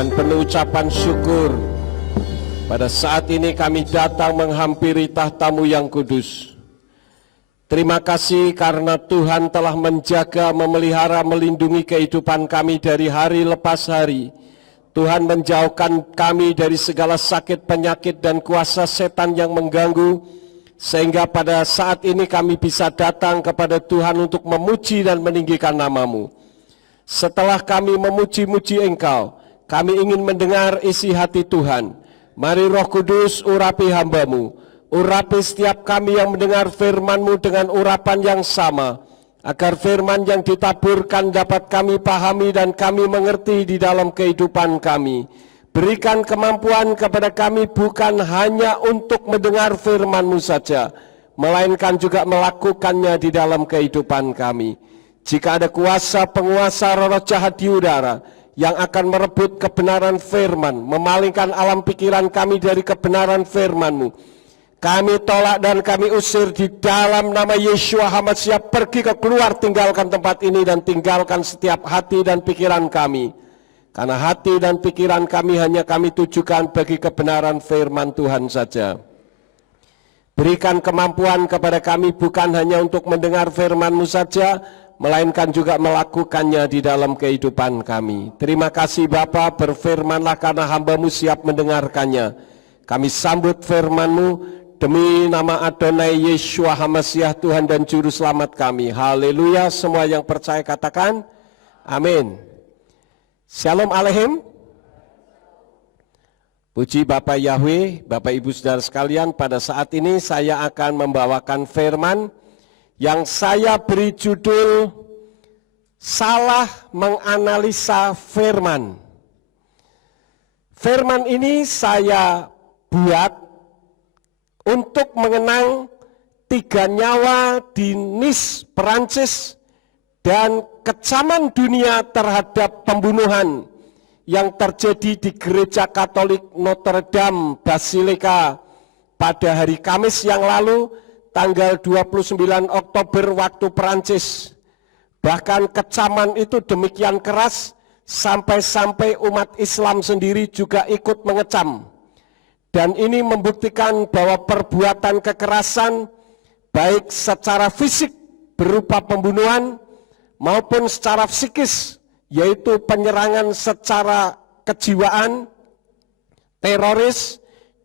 Dengan penuh ucapan syukur, pada saat ini kami datang menghampiri tahta-Mu yang kudus. Terima kasih karena Tuhan telah menjaga, memelihara, melindungi kehidupan kami dari hari lepas hari. Tuhan menjauhkan kami dari segala sakit, penyakit, dan kuasa setan yang mengganggu, sehingga pada saat ini kami bisa datang kepada Tuhan untuk memuji dan meninggikan nama-Mu. Setelah kami memuji-muji Engkau, kami ingin mendengar isi hati Tuhan. Mari Roh Kudus urapi hamba-Mu, urapi setiap kami yang mendengar firman-Mu dengan urapan yang sama, agar firman yang ditaburkan dapat kami pahami dan kami mengerti di dalam kehidupan kami. Berikan kemampuan kepada kami bukan hanya untuk mendengar firman-Mu saja, melainkan juga melakukannya di dalam kehidupan kami. Jika ada kuasa penguasa roh jahat di udara yang akan merebut kebenaran firman, memalingkan alam pikiran kami dari kebenaran firman-Mu, kami tolak dan kami usir di dalam nama Yeshua HaMashiach. Pergi ke keluar, tinggalkan tempat ini dan tinggalkan setiap hati dan pikiran kami. Karena hati dan pikiran kami hanya kami tujukan bagi kebenaran firman Tuhan saja. Berikan kemampuan kepada kami bukan hanya untuk mendengar firman-Mu saja, melainkan juga melakukannya di dalam kehidupan kami. Terima kasih Bapa, berfirmanlah karena hamba-Mu siap mendengarkannya. Kami sambut firman-Mu demi nama Adonai Yeshua HaMashiach, Tuhan dan Juru Selamat kami. Haleluya, semua yang percaya katakan amin. Shalom Aleichem. Puji Bapak Yahweh, Bapak Ibu Saudara sekalian, pada saat ini saya akan membawakan firman yang saya beri judul Salah Menganalisa Firman. Firman ini saya buat untuk mengenang 3 nyawa di Nice, Perancis, dan kecaman dunia terhadap pembunuhan yang terjadi di Gereja Katolik Notre Dame Basilica pada hari Kamis yang lalu, tanggal 29 Oktober waktu Perancis. Bahkan kecaman itu demikian keras sampai-sampai umat Islam sendiri juga ikut mengecam. Dan ini membuktikan bahwa perbuatan kekerasan baik secara fisik berupa pembunuhan maupun secara psikis, yaitu penyerangan secara kejiwaan, teroris,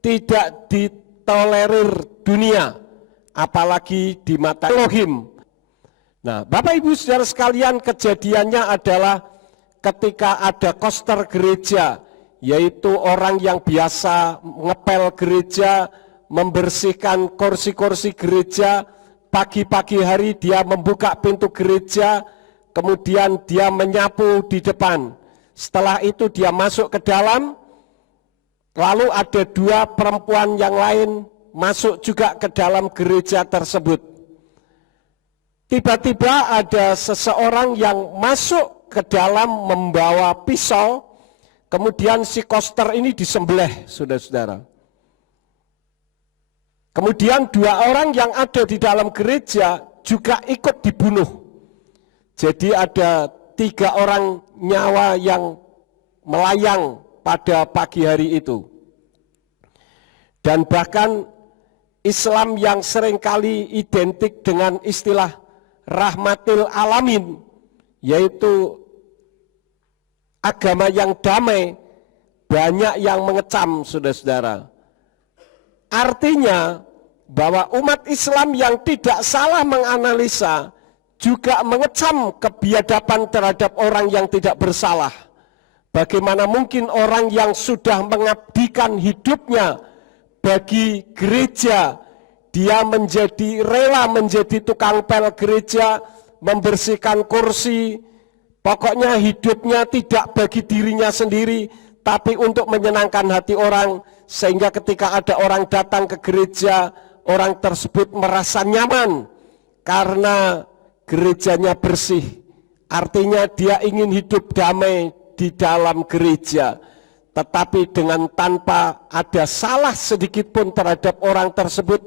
tidak ditolerir dunia, apalagi di mata Elohim. Nah, Bapak Ibu Saudara sekalian, kejadiannya adalah ketika ada koster gereja, yaitu orang yang biasa ngepel gereja, membersihkan kursi-kursi gereja. Pagi-pagi hari dia membuka pintu gereja, kemudian dia menyapu di depan. Setelah itu dia masuk ke dalam, lalu ada 2 perempuan yang lain masuk juga ke dalam gereja tersebut. Tiba-tiba ada seseorang yang masuk ke dalam membawa pisau, kemudian si koster ini disembelih, saudara-saudara. Kemudian 2 orang yang ada di dalam gereja juga ikut dibunuh. Jadi ada 3 orang nyawa yang melayang pada pagi hari itu. Dan bahkan Islam yang seringkali identik dengan istilah rahmatil alamin, yaitu agama yang damai, banyak yang mengecam, saudara-saudara. Artinya bahwa umat Islam yang tidak salah menganalisa juga mengecam kebiadaban terhadap orang yang tidak bersalah. Bagaimana mungkin orang yang sudah mengabdikan hidupnya bagi gereja, dia rela menjadi tukang pel gereja, membersihkan kursi, pokoknya hidupnya tidak bagi dirinya sendiri, tapi untuk menyenangkan hati orang, sehingga ketika ada orang datang ke gereja, orang tersebut merasa nyaman karena gerejanya bersih. Artinya dia ingin hidup damai di dalam gereja, tetapi dengan tanpa ada salah sedikit pun terhadap orang tersebut,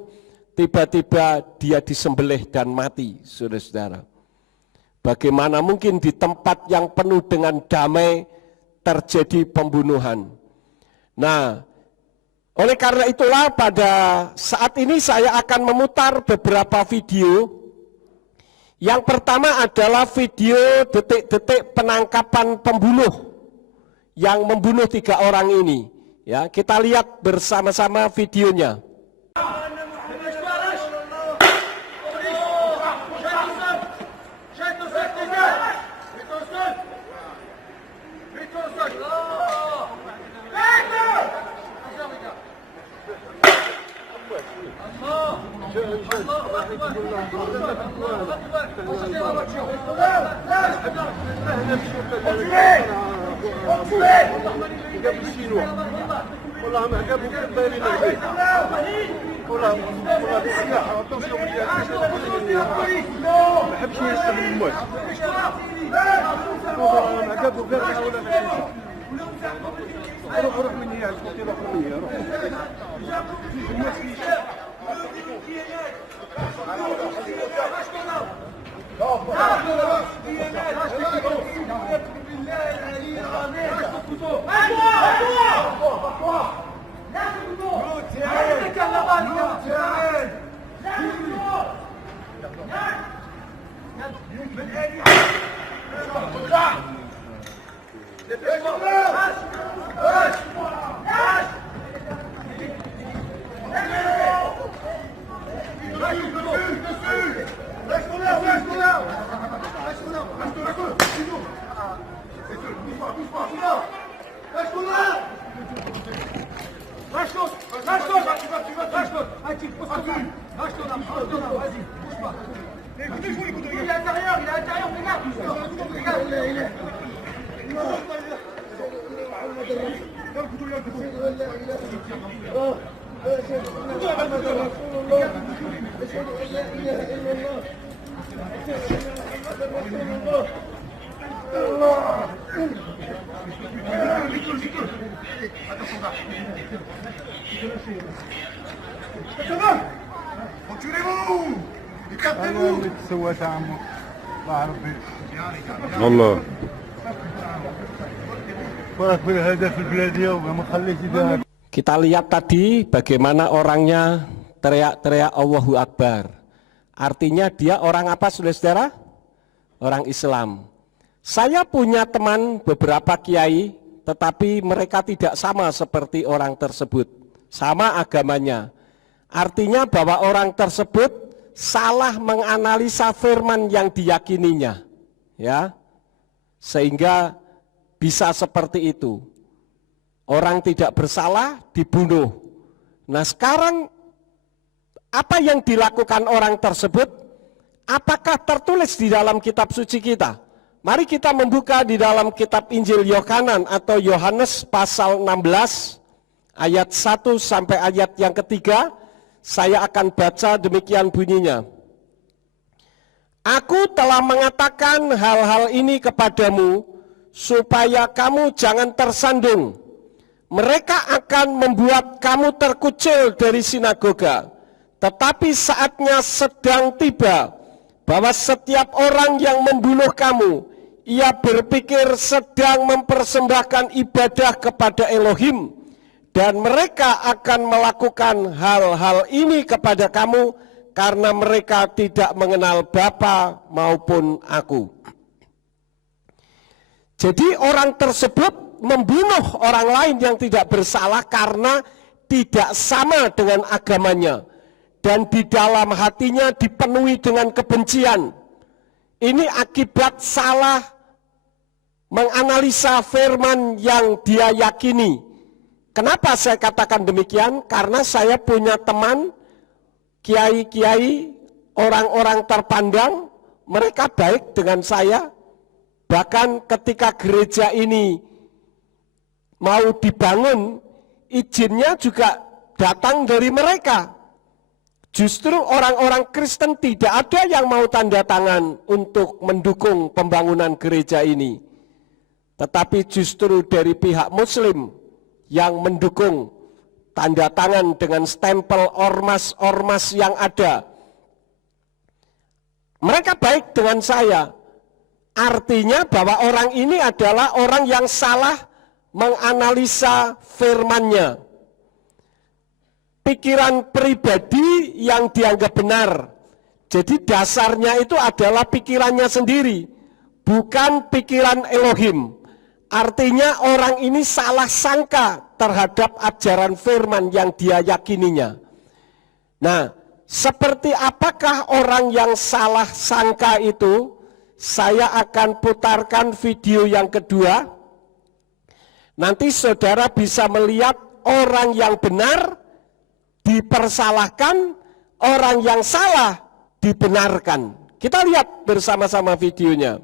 tiba-tiba dia disembelih dan mati, saudara-saudara. Bagaimana mungkin di tempat yang penuh dengan damai, terjadi pembunuhan. Nah, oleh karena itulah pada saat ini saya akan memutar beberapa video. Yang pertama adalah video detik-detik penangkapan pembunuh yang membunuh 3 orang ini. Ya, kita lihat bersama-sama videonya. والله Kita lihat tadi bagaimana orangnya teriak-teriak Allahu Akbar. Artinya dia orang apa, saudara-saudara? Orang Islam. Saya punya teman beberapa kiai, tetapi mereka tidak sama seperti orang tersebut. Sama agamanya. Artinya bahwa orang tersebut salah menganalisa firman yang diyakininya. Ya. Sehingga bisa seperti itu. Orang tidak bersalah dibunuh. Nah, sekarang apa yang dilakukan orang tersebut? Apakah tertulis di dalam kitab suci kita? Mari kita membuka di dalam kitab Injil Yohanan atau Yohanes pasal 16 ayat 1 sampai ayat yang ketiga. Saya akan baca demikian bunyinya. Aku telah mengatakan hal-hal ini kepadamu supaya kamu jangan tersandung. Mereka akan membuat kamu terkucil dari sinagoga. Tetapi saatnya sedang tiba bahwa setiap orang yang membunuh kamu, ia berpikir sedang mempersembahkan ibadah kepada Elohim. Dan mereka akan melakukan hal-hal ini kepada kamu karena mereka tidak mengenal Bapa maupun aku. Jadi orang tersebut membunuh orang lain yang tidak bersalah karena tidak sama dengan agamanya. Dan di dalam hatinya dipenuhi dengan kebencian. Ini akibat salah menganalisa firman yang dia yakini. Kenapa saya katakan demikian? Karena saya punya teman, kiai-kiai, orang-orang terpandang, mereka baik dengan saya. Bahkan ketika gereja ini mau dibangun, izinnya juga datang dari mereka. Justru orang-orang Kristen tidak ada yang mau tanda tangan untuk mendukung pembangunan gereja ini. Tetapi justru dari pihak Muslim yang mendukung, tanda tangan dengan stempel ormas-ormas yang ada. Mereka baik dengan saya. Artinya bahwa orang ini adalah orang yang salah menganalisa firman-Nya. Pikiran pribadi yang dianggap benar. Jadi dasarnya itu adalah pikirannya sendiri, bukan pikiran Elohim. Artinya orang ini salah sangka terhadap ajaran firman yang dia yakininya. Nah, seperti apakah orang yang salah sangka itu? Saya akan putarkan video yang kedua. Nanti saudara bisa melihat orang yang benar dipersalahkan, orang yang salah dibenarkan. Kita lihat bersama-sama videonya.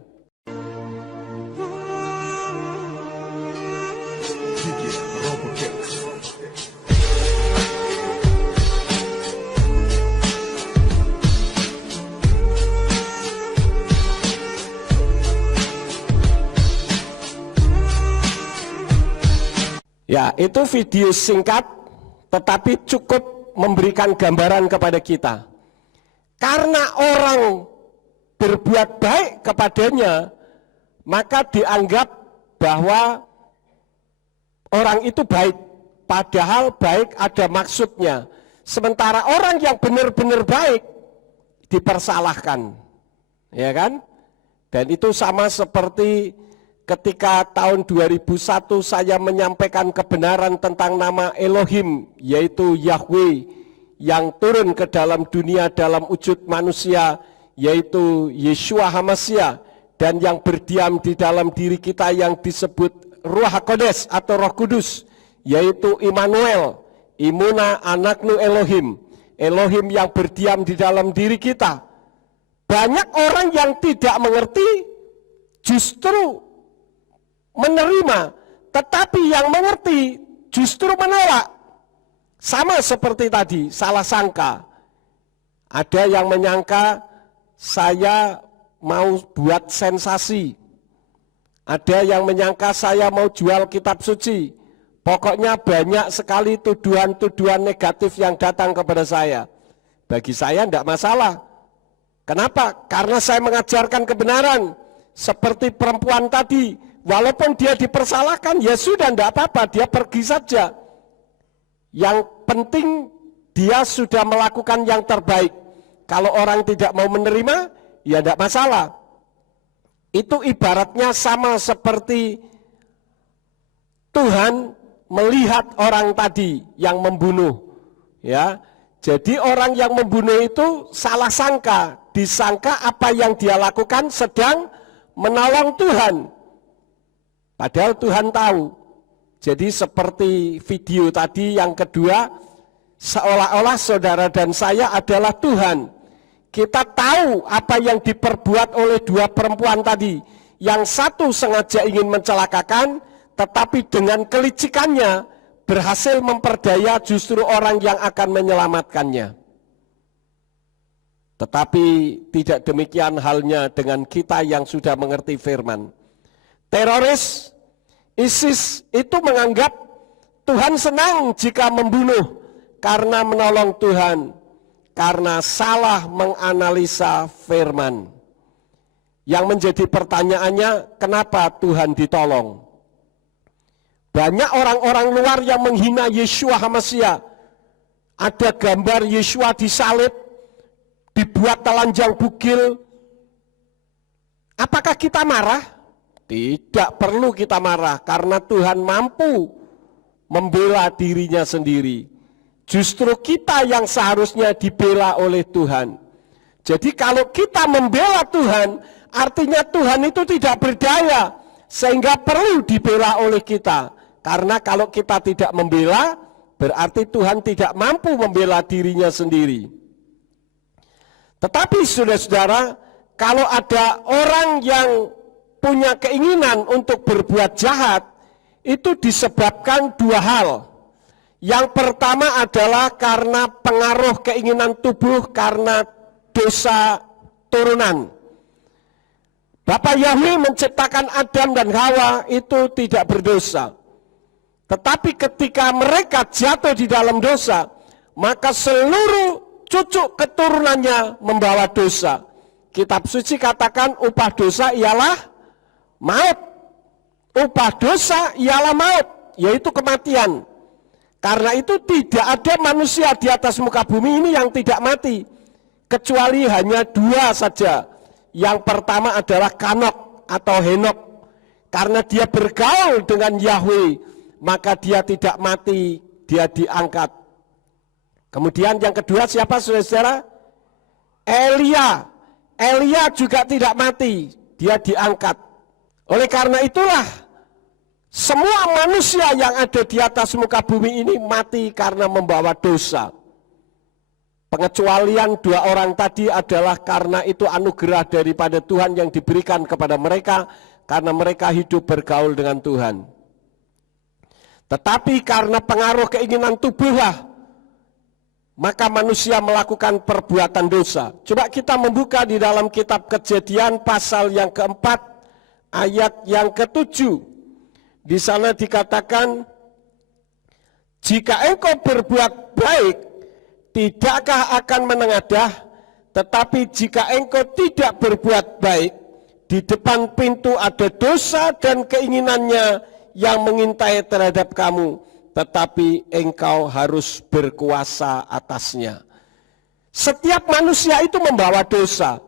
Ya, itu video singkat, tetapi cukup memberikan gambaran kepada kita. Karena orang berbuat baik kepadanya, maka dianggap bahwa orang itu baik. Padahal baik ada maksudnya. Sementara orang yang benar-benar baik dipersalahkan. Ya kan? Dan itu sama seperti ketika tahun 2001 saya menyampaikan kebenaran tentang nama Elohim, yaitu Yahweh, yang turun ke dalam dunia dalam wujud manusia, yaitu Yeshua HaMashiach, dan yang berdiam di dalam diri kita yang disebut Ruach HaKodes atau Roh Kudus, yaitu Immanuel, Imuna Anaknu Elohim, Elohim yang berdiam di dalam diri kita. Banyak orang yang tidak mengerti justru menerima, tetapi yang mengerti justru menolak. Sama seperti tadi, salah sangka. Ada yang menyangka saya mau buat sensasi. Ada yang menyangka saya mau jual kitab suci. Pokoknya banyak sekali tuduhan-tuduhan negatif yang datang kepada saya. Bagi saya tidak masalah. Kenapa? Karena saya mengajarkan kebenaran. Seperti perempuan tadi, walaupun dia dipersalahkan, ya sudah, tidak apa-apa, dia pergi saja. Yang penting dia sudah melakukan yang terbaik. Kalau orang tidak mau menerima, ya tidak masalah. Itu ibaratnya sama seperti Tuhan melihat orang tadi yang membunuh. Ya, jadi orang yang membunuh itu salah sangka, disangka apa yang dia lakukan sedang menolong Tuhan. Padahal Tuhan tahu. Jadi seperti video tadi yang kedua, seolah-olah saudara dan saya adalah Tuhan. Kita tahu apa yang diperbuat oleh dua perempuan tadi. Yang satu sengaja ingin mencelakakan, tetapi dengan kelicikannya berhasil memperdaya justru orang yang akan menyelamatkannya. Tetapi tidak demikian halnya dengan kita yang sudah mengerti firman. Teroris ISIS itu menganggap Tuhan senang jika membunuh karena menolong Tuhan, karena salah menganalisa firman. Yang menjadi pertanyaannya, kenapa Tuhan ditolong? Banyak orang-orang luar yang menghina Yeshua HaMashiach. Ada gambar Yeshua disalib, dibuat telanjang bugil. Apakah kita marah? Tidak perlu kita marah, karena Tuhan mampu membela dirinya sendiri. Justru kita yang seharusnya dibela oleh Tuhan. Jadi kalau kita membela Tuhan, artinya Tuhan itu tidak berdaya, sehingga perlu dibela oleh kita. Karena kalau kita tidak membela, berarti Tuhan tidak mampu membela dirinya sendiri. Tetapi saudara-saudara, kalau ada orang yang punya keinginan untuk berbuat jahat, itu disebabkan dua hal. Yang pertama adalah karena pengaruh keinginan tubuh karena dosa turunan. Bapa Yahweh menciptakan Adam dan Hawa itu tidak berdosa. Tetapi ketika mereka jatuh di dalam dosa, maka seluruh cucu keturunannya membawa dosa. Kitab suci katakan upah dosa ialah maut. Upah dosa ialah maut, yaitu kematian. Karena itu tidak ada manusia di atas muka bumi ini yang tidak mati, kecuali hanya dua saja. Yang pertama adalah Kanok atau Henok. Karena dia bergaul dengan Yahweh, maka dia tidak mati, dia diangkat. Kemudian yang kedua siapa saudara? Elia. Elia juga tidak mati, dia diangkat. Oleh karena itulah semua manusia yang ada di atas muka bumi ini mati karena membawa dosa. Pengecualian dua orang tadi adalah karena itu anugerah daripada Tuhan yang diberikan kepada mereka karena mereka hidup bergaul dengan Tuhan. Tetapi karena pengaruh keinginan tubuhlah, maka manusia melakukan perbuatan dosa. Coba kita membuka di dalam kitab Kejadian pasal yang keempat, ayat yang ke-7. Di sana dikatakan, jika engkau berbuat baik, tidakkah akan menengadah? Tetapi jika engkau tidak berbuat baik, di depan pintu ada dosa dan keinginannya yang mengintai terhadap kamu, tetapi engkau harus berkuasa atasnya. Setiap manusia itu membawa dosa.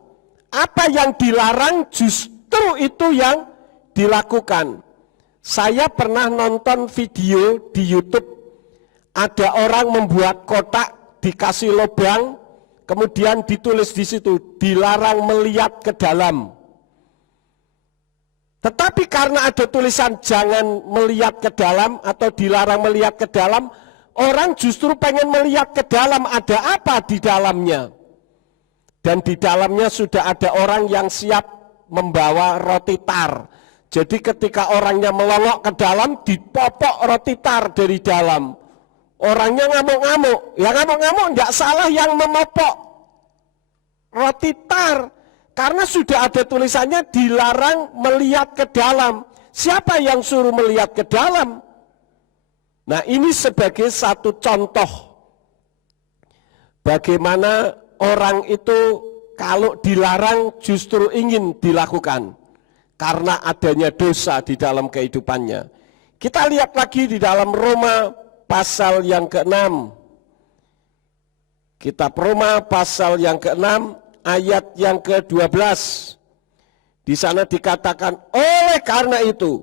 Apa yang dilarang justru itu yang dilakukan. Saya pernah nonton video di YouTube, ada orang membuat kotak, dikasih lubang, kemudian ditulis di situ, dilarang melihat ke dalam. Tetapi karena ada tulisan jangan melihat ke dalam atau dilarang melihat ke dalam, orang justru pengen melihat ke dalam ada apa di dalamnya. Dan di dalamnya sudah ada orang yang siap membawa roti tar. Jadi ketika orangnya melongok ke dalam, dipopok roti tar dari dalam. Orangnya ngamuk-ngamuk. Ya ngamuk-ngamuk enggak salah yang memopok roti tar. Karena sudah ada tulisannya dilarang melihat ke dalam. Siapa yang suruh melihat ke dalam? Nah, ini sebagai satu contoh bagaimana orang itu kalau dilarang justru ingin dilakukan karena adanya dosa di dalam kehidupannya. Kita lihat lagi di dalam Roma pasal yang ke-6. Kitab Roma pasal yang ke-6 ayat yang ke-12. Di sana dikatakan, oleh karena itu,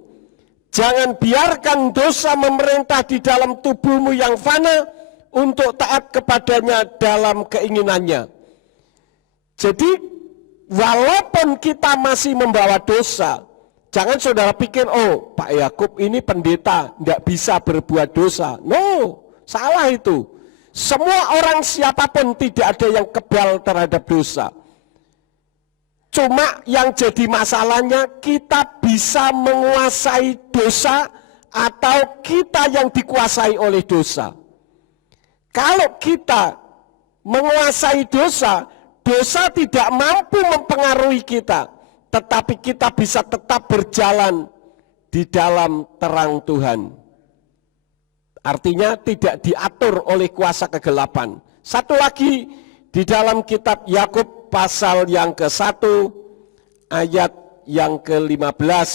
jangan biarkan dosa memerintah di dalam tubuhmu yang fana untuk taat kepadanya dalam keinginannya. Jadi, walaupun kita masih membawa dosa, jangan saudara pikir, oh Pak Yakub ini pendeta, tidak bisa berbuat dosa. No, salah itu. Semua orang siapapun tidak ada yang kebal terhadap dosa. Cuma yang jadi masalahnya kita bisa menguasai dosa atau kita yang dikuasai oleh dosa. Kalau kita menguasai dosa, dosa tidak mampu mempengaruhi kita, tetapi kita bisa tetap berjalan di dalam terang Tuhan. Artinya tidak diatur oleh kuasa kegelapan. Satu lagi di dalam kitab Yakub pasal yang ke-1 ayat yang ke-15.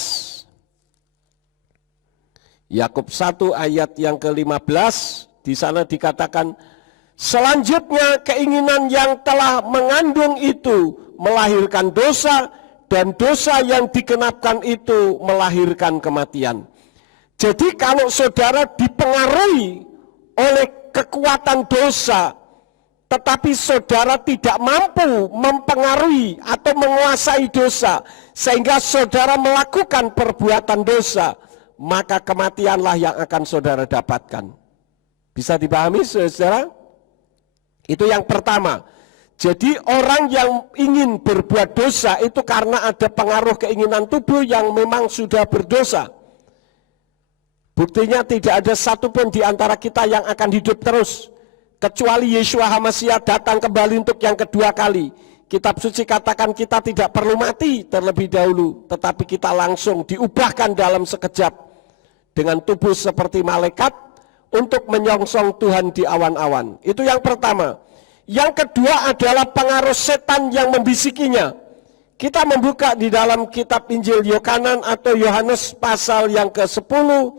Yakub 1 ayat yang ke-15 di sana dikatakan, selanjutnya keinginan yang telah mengandung itu melahirkan dosa, dan dosa yang digenapkan itu melahirkan kematian. Jadi kalau saudara dipengaruhi oleh kekuatan dosa, tetapi saudara tidak mampu mempengaruhi atau menguasai dosa, sehingga saudara melakukan perbuatan dosa, maka kematianlah yang akan saudara dapatkan. Bisa dipahami saudara? Itu yang pertama. Jadi orang yang ingin berbuat dosa itu karena ada pengaruh keinginan tubuh yang memang sudah berdosa. Buktinya tidak ada satupun di antara kita yang akan hidup terus, kecuali Yeshua HaMasyiah datang kembali untuk yang kedua kali. Kitab suci katakan kita tidak perlu mati terlebih dahulu, tetapi kita langsung diubahkan dalam sekejap dengan tubuh seperti malaikat untuk menyongsong Tuhan di awan-awan. Itu yang pertama. Yang kedua adalah pengaruh setan yang membisikinya. Kita membuka di dalam kitab Injil Yohanan atau Yohanes pasal yang ke-10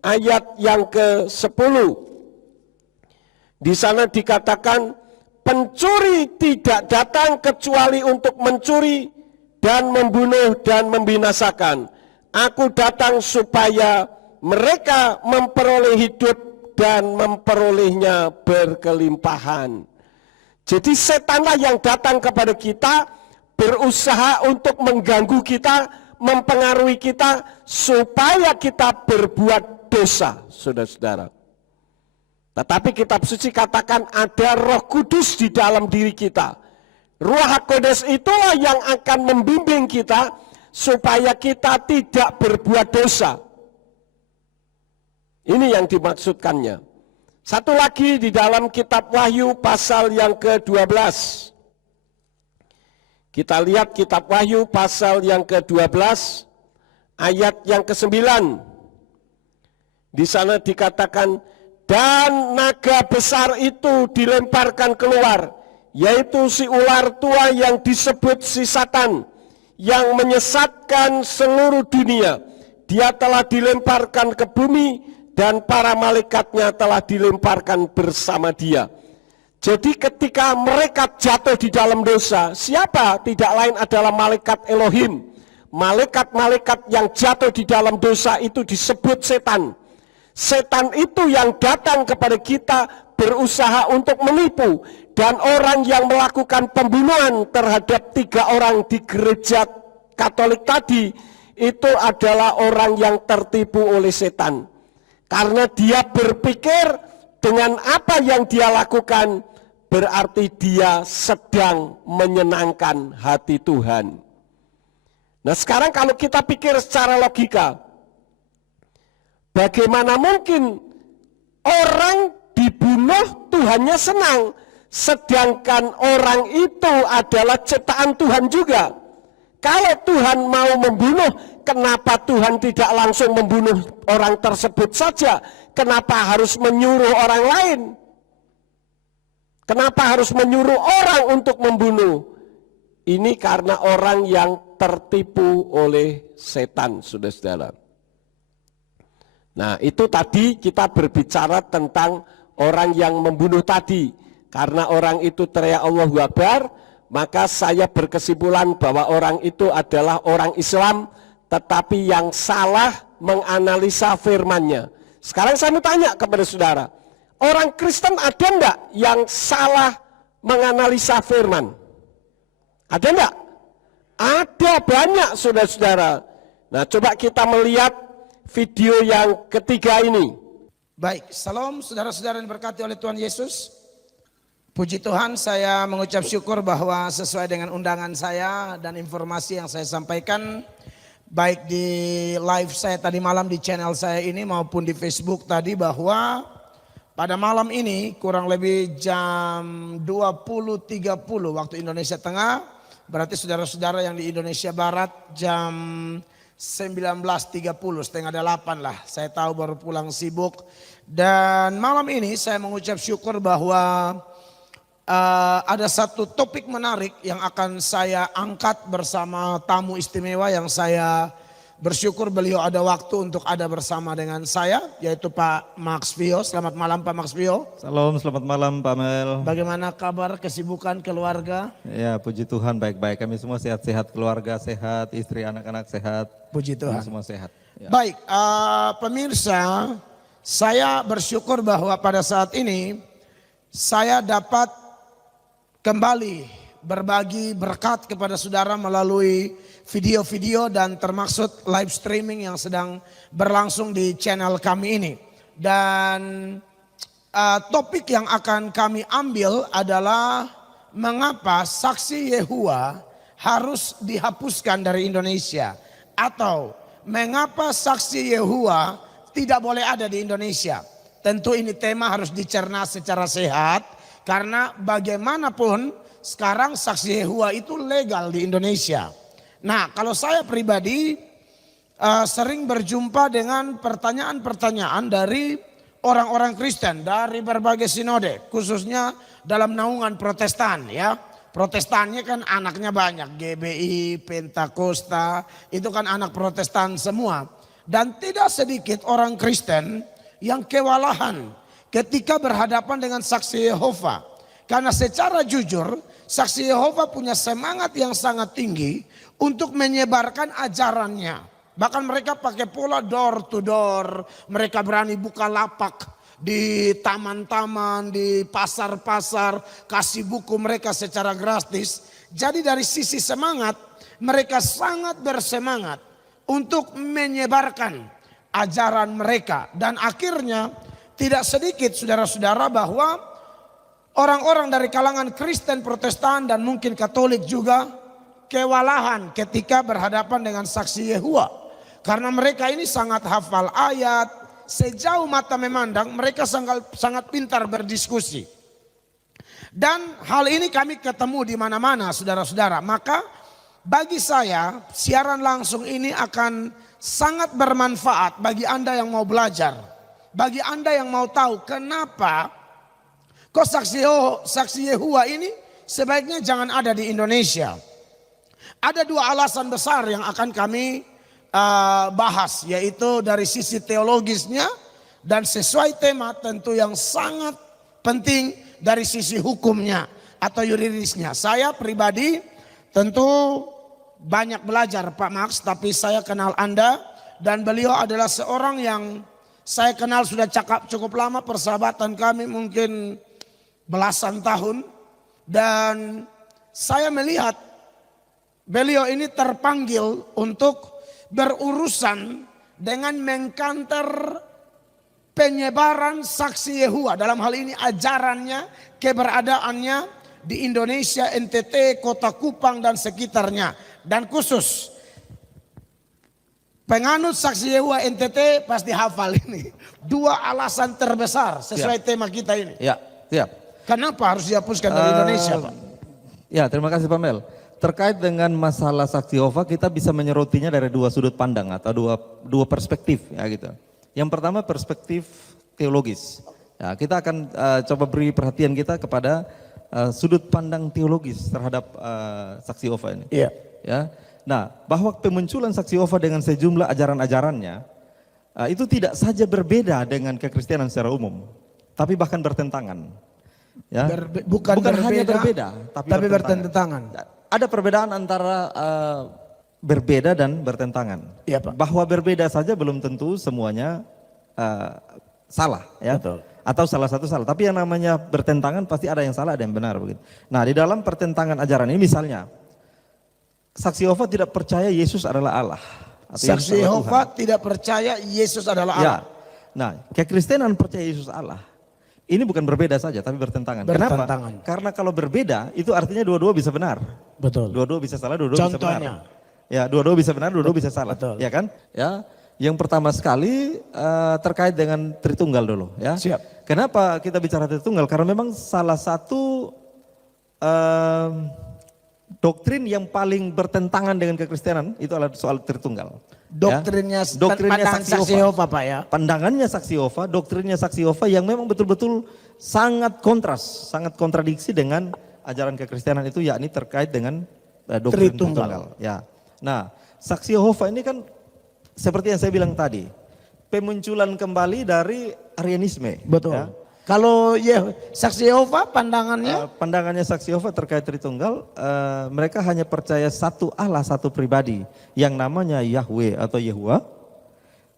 ayat yang ke-10. Di sana dikatakan, pencuri tidak datang kecuali untuk mencuri dan membunuh dan membinasakan. Aku datang supaya mereka memperoleh hidup dan memperolehnya berkelimpahan. Jadi setanlah yang datang kepada kita, berusaha untuk mengganggu kita, mempengaruhi kita, supaya kita berbuat dosa, saudara-saudara. Tetapi kitab suci katakan ada Roh Kudus di dalam diri kita. Ruh Kudus itulah yang akan membimbing kita supaya kita tidak berbuat dosa. Ini yang dimaksudkannya. Satu lagi di dalam kitab Wahyu pasal yang ke-12. Kita lihat kitab Wahyu pasal yang ke-12 ayat yang ke-9. Di sana dikatakan, dan naga besar itu dilemparkan keluar, yaitu si ular tua yang disebut si Satan, yang menyesatkan seluruh dunia. Dia telah dilemparkan ke bumi, dan para malaikatnya telah dilemparkan bersama dia. Jadi ketika mereka jatuh di dalam dosa, siapa? Tidak lain adalah malaikat Elohim. Malaikat-malaikat yang jatuh di dalam dosa itu disebut setan. Setan itu yang datang kepada kita berusaha untuk menipu. Dan orang yang melakukan pembunuhan terhadap 3 orang di gereja Katolik tadi, itu adalah orang yang tertipu oleh setan. Karena dia berpikir dengan apa yang dia lakukan, berarti dia sedang menyenangkan hati Tuhan. Nah sekarang kalau kita pikir secara logika, bagaimana mungkin orang dibunuh Tuhannya senang, sedangkan orang itu adalah ciptaan Tuhan juga. Kalau Tuhan mau membunuh, kenapa Tuhan tidak langsung membunuh orang tersebut saja? Kenapa harus menyuruh orang lain? Kenapa harus menyuruh orang untuk membunuh? Ini karena orang yang tertipu oleh setan, saudara-saudara. Nah, itu tadi kita berbicara tentang orang yang membunuh tadi. Karena orang itu teriak Allahu Akbar, maka saya berkesimpulan bahwa orang itu adalah orang Islam, tetapi yang salah menganalisa firman-Nya. Sekarang saya mau tanya kepada saudara, orang Kristen ada enggak yang salah menganalisa firman? Ada enggak? Ada banyak, saudara-saudara. Nah, coba kita melihat video yang ketiga ini. Baik, salam saudara-saudara yang diberkati oleh Tuhan Yesus. Puji Tuhan, saya mengucap syukur bahwa sesuai dengan undangan saya dan informasi yang saya sampaikan, baik di live saya tadi malam di channel saya ini maupun di Facebook tadi, bahwa pada malam ini kurang lebih jam 20.30 waktu Indonesia Tengah, berarti saudara-saudara yang di Indonesia Barat jam 19.30, setengah 8 lah. Saya tahu baru pulang sibuk. Dan malam ini saya mengucap syukur bahwa ada satu topik menarik yang akan saya angkat bersama tamu istimewa yang saya bersyukur beliau ada waktu untuk ada bersama dengan saya, yaitu Pak Max Vio. Selamat malam Pak Max Vio. Salam, selamat malam Pak Mel. Bagaimana kabar, kesibukan, keluarga? Ya, puji Tuhan baik-baik. Kami semua sehat-sehat, keluarga sehat, istri anak-anak sehat. Puji Tuhan. Kami semua sehat. Ya. Baik, pemirsa, saya bersyukur bahwa pada saat ini saya dapat kembali berbagi berkat kepada saudara melalui video-video dan termaksud live streaming yang sedang berlangsung di channel kami ini. Dan topik yang akan kami ambil adalah mengapa saksi Yehova harus dihapuskan dari Indonesia, atau mengapa saksi Yehova tidak boleh ada di Indonesia. Tentu ini tema harus dicerna secara sehat, karena bagaimanapun sekarang saksi Yehova itu legal di Indonesia. Nah, kalau saya pribadi sering berjumpa dengan pertanyaan-pertanyaan dari orang-orang Kristen dari berbagai sinode, khususnya dalam naungan Protestan ya. Protestannya kan anaknya banyak, GBI, Pentakosta, itu kan anak Protestan semua. Dan tidak sedikit orang Kristen yang kewalahan ketika berhadapan dengan saksi Yehova. Karena secara jujur, saksi Yehova punya semangat yang sangat tinggi untuk menyebarkan ajarannya. Bahkan mereka pakai pola door to door, mereka berani buka lapak di taman-taman, di pasar-pasar, kasih buku mereka secara gratis. Jadi dari sisi semangat, mereka sangat bersemangat untuk menyebarkan ajaran mereka. Dan akhirnya tidak sedikit saudara-saudara bahwa orang-orang dari kalangan Kristen, Protestan dan mungkin Katolik juga kewalahan ketika berhadapan dengan saksi Yehova. Karena mereka ini sangat hafal ayat. Sejauh mata memandang mereka sangat pintar berdiskusi. Dan hal ini kami ketemu di mana-mana saudara-saudara. Maka bagi saya siaran langsung ini akan sangat bermanfaat bagi Anda yang mau belajar. Bagi Anda yang mau tahu kenapa kok saksi Yehova ini sebaiknya jangan ada di Indonesia. Ada dua alasan besar yang akan kami bahas, yaitu dari sisi teologisnya dan sesuai tema tentu yang sangat penting dari sisi hukumnya atau yuridisnya. Saya pribadi tentu banyak belajar Pak Max, tapi saya kenal Anda dan beliau adalah seorang yang saya kenal sudah cukup lama, persahabatan kami mungkin belasan tahun, dan saya melihat beliau ini terpanggil untuk berurusan dengan mengkanter penyebaran saksi Yehova. Dalam hal ini ajarannya, keberadaannya di Indonesia, NTT, Kota Kupang dan sekitarnya. Dan khusus penganut saksi Yehova NTT pasti hafal ini. Dua alasan terbesar sesuai tema kita ini. Ya, siap. Kenapa harus dihapuskan dari Indonesia, Pak? Ya, terima kasih Pak Mel. Terkait dengan masalah saksi Yehova, kita bisa menyerotinya dari dua sudut pandang atau dua perspektif, ya gitu. Yang pertama perspektif teologis. Ya, kita akan coba beri perhatian kita kepada sudut pandang teologis terhadap saksi Yehova ini. Iya. Ya, nah bahwa pemunculan saksi Yehova dengan sejumlah ajaran-ajarannya itu tidak saja berbeda dengan kekristenan secara umum, tapi bahkan bertentangan. Ya, Bukan hanya berbeda, tapi bertentangan. Ada perbedaan antara berbeda dan bertentangan. Iya, Pak. Bahwa berbeda saja belum tentu semuanya salah, ya. Betul. Atau salah satu salah. Tapi yang namanya bertentangan pasti ada yang salah, ada yang benar, begitu. Nah, di dalam pertentangan ajaran ini misalnya, saksi Yehova tidak percaya Yesus adalah Allah. Atau Saksi Yehova tidak percaya Yesus adalah Allah. Ya. Nah, kekristenan percaya Yesus Allah. Ini bukan berbeda saja, tapi bertentangan. Kenapa? Karena kalau berbeda, itu artinya dua-dua bisa benar. Betul. Dua-dua bisa salah, dua-dua bisa benar. Contohnya. Ya, dua-dua bisa benar, dua-dua bisa salah. Betul. Ya kan? Ya. Yang pertama sekali terkait dengan Tritunggal dulu, ya. Siap. Kenapa kita bicara Tritunggal? Karena memang salah satu doktrin yang paling bertentangan dengan kekristenan itu adalah soal Tritunggal. Doktrinnya, ya. Doktrinnya saksi Yehova, Pak, ya. Pandangannya saksi Yehova, doktrinnya saksi Yehova yang memang betul-betul sangat kontras, sangat kontradiksi dengan ajaran kekristenan itu, yakni terkait dengan doktrin Tritunggal. Ya. Nah, saksi Yehova ini kan seperti yang saya bilang tadi, pemunculan kembali dari Arianisme. Betul. Ya. Kalau saksi Yehova pandangannya? Pandangannya saksi Yehova terkait Tritunggal, mereka hanya percaya satu Allah, satu pribadi yang namanya Yahweh atau Yehuwa.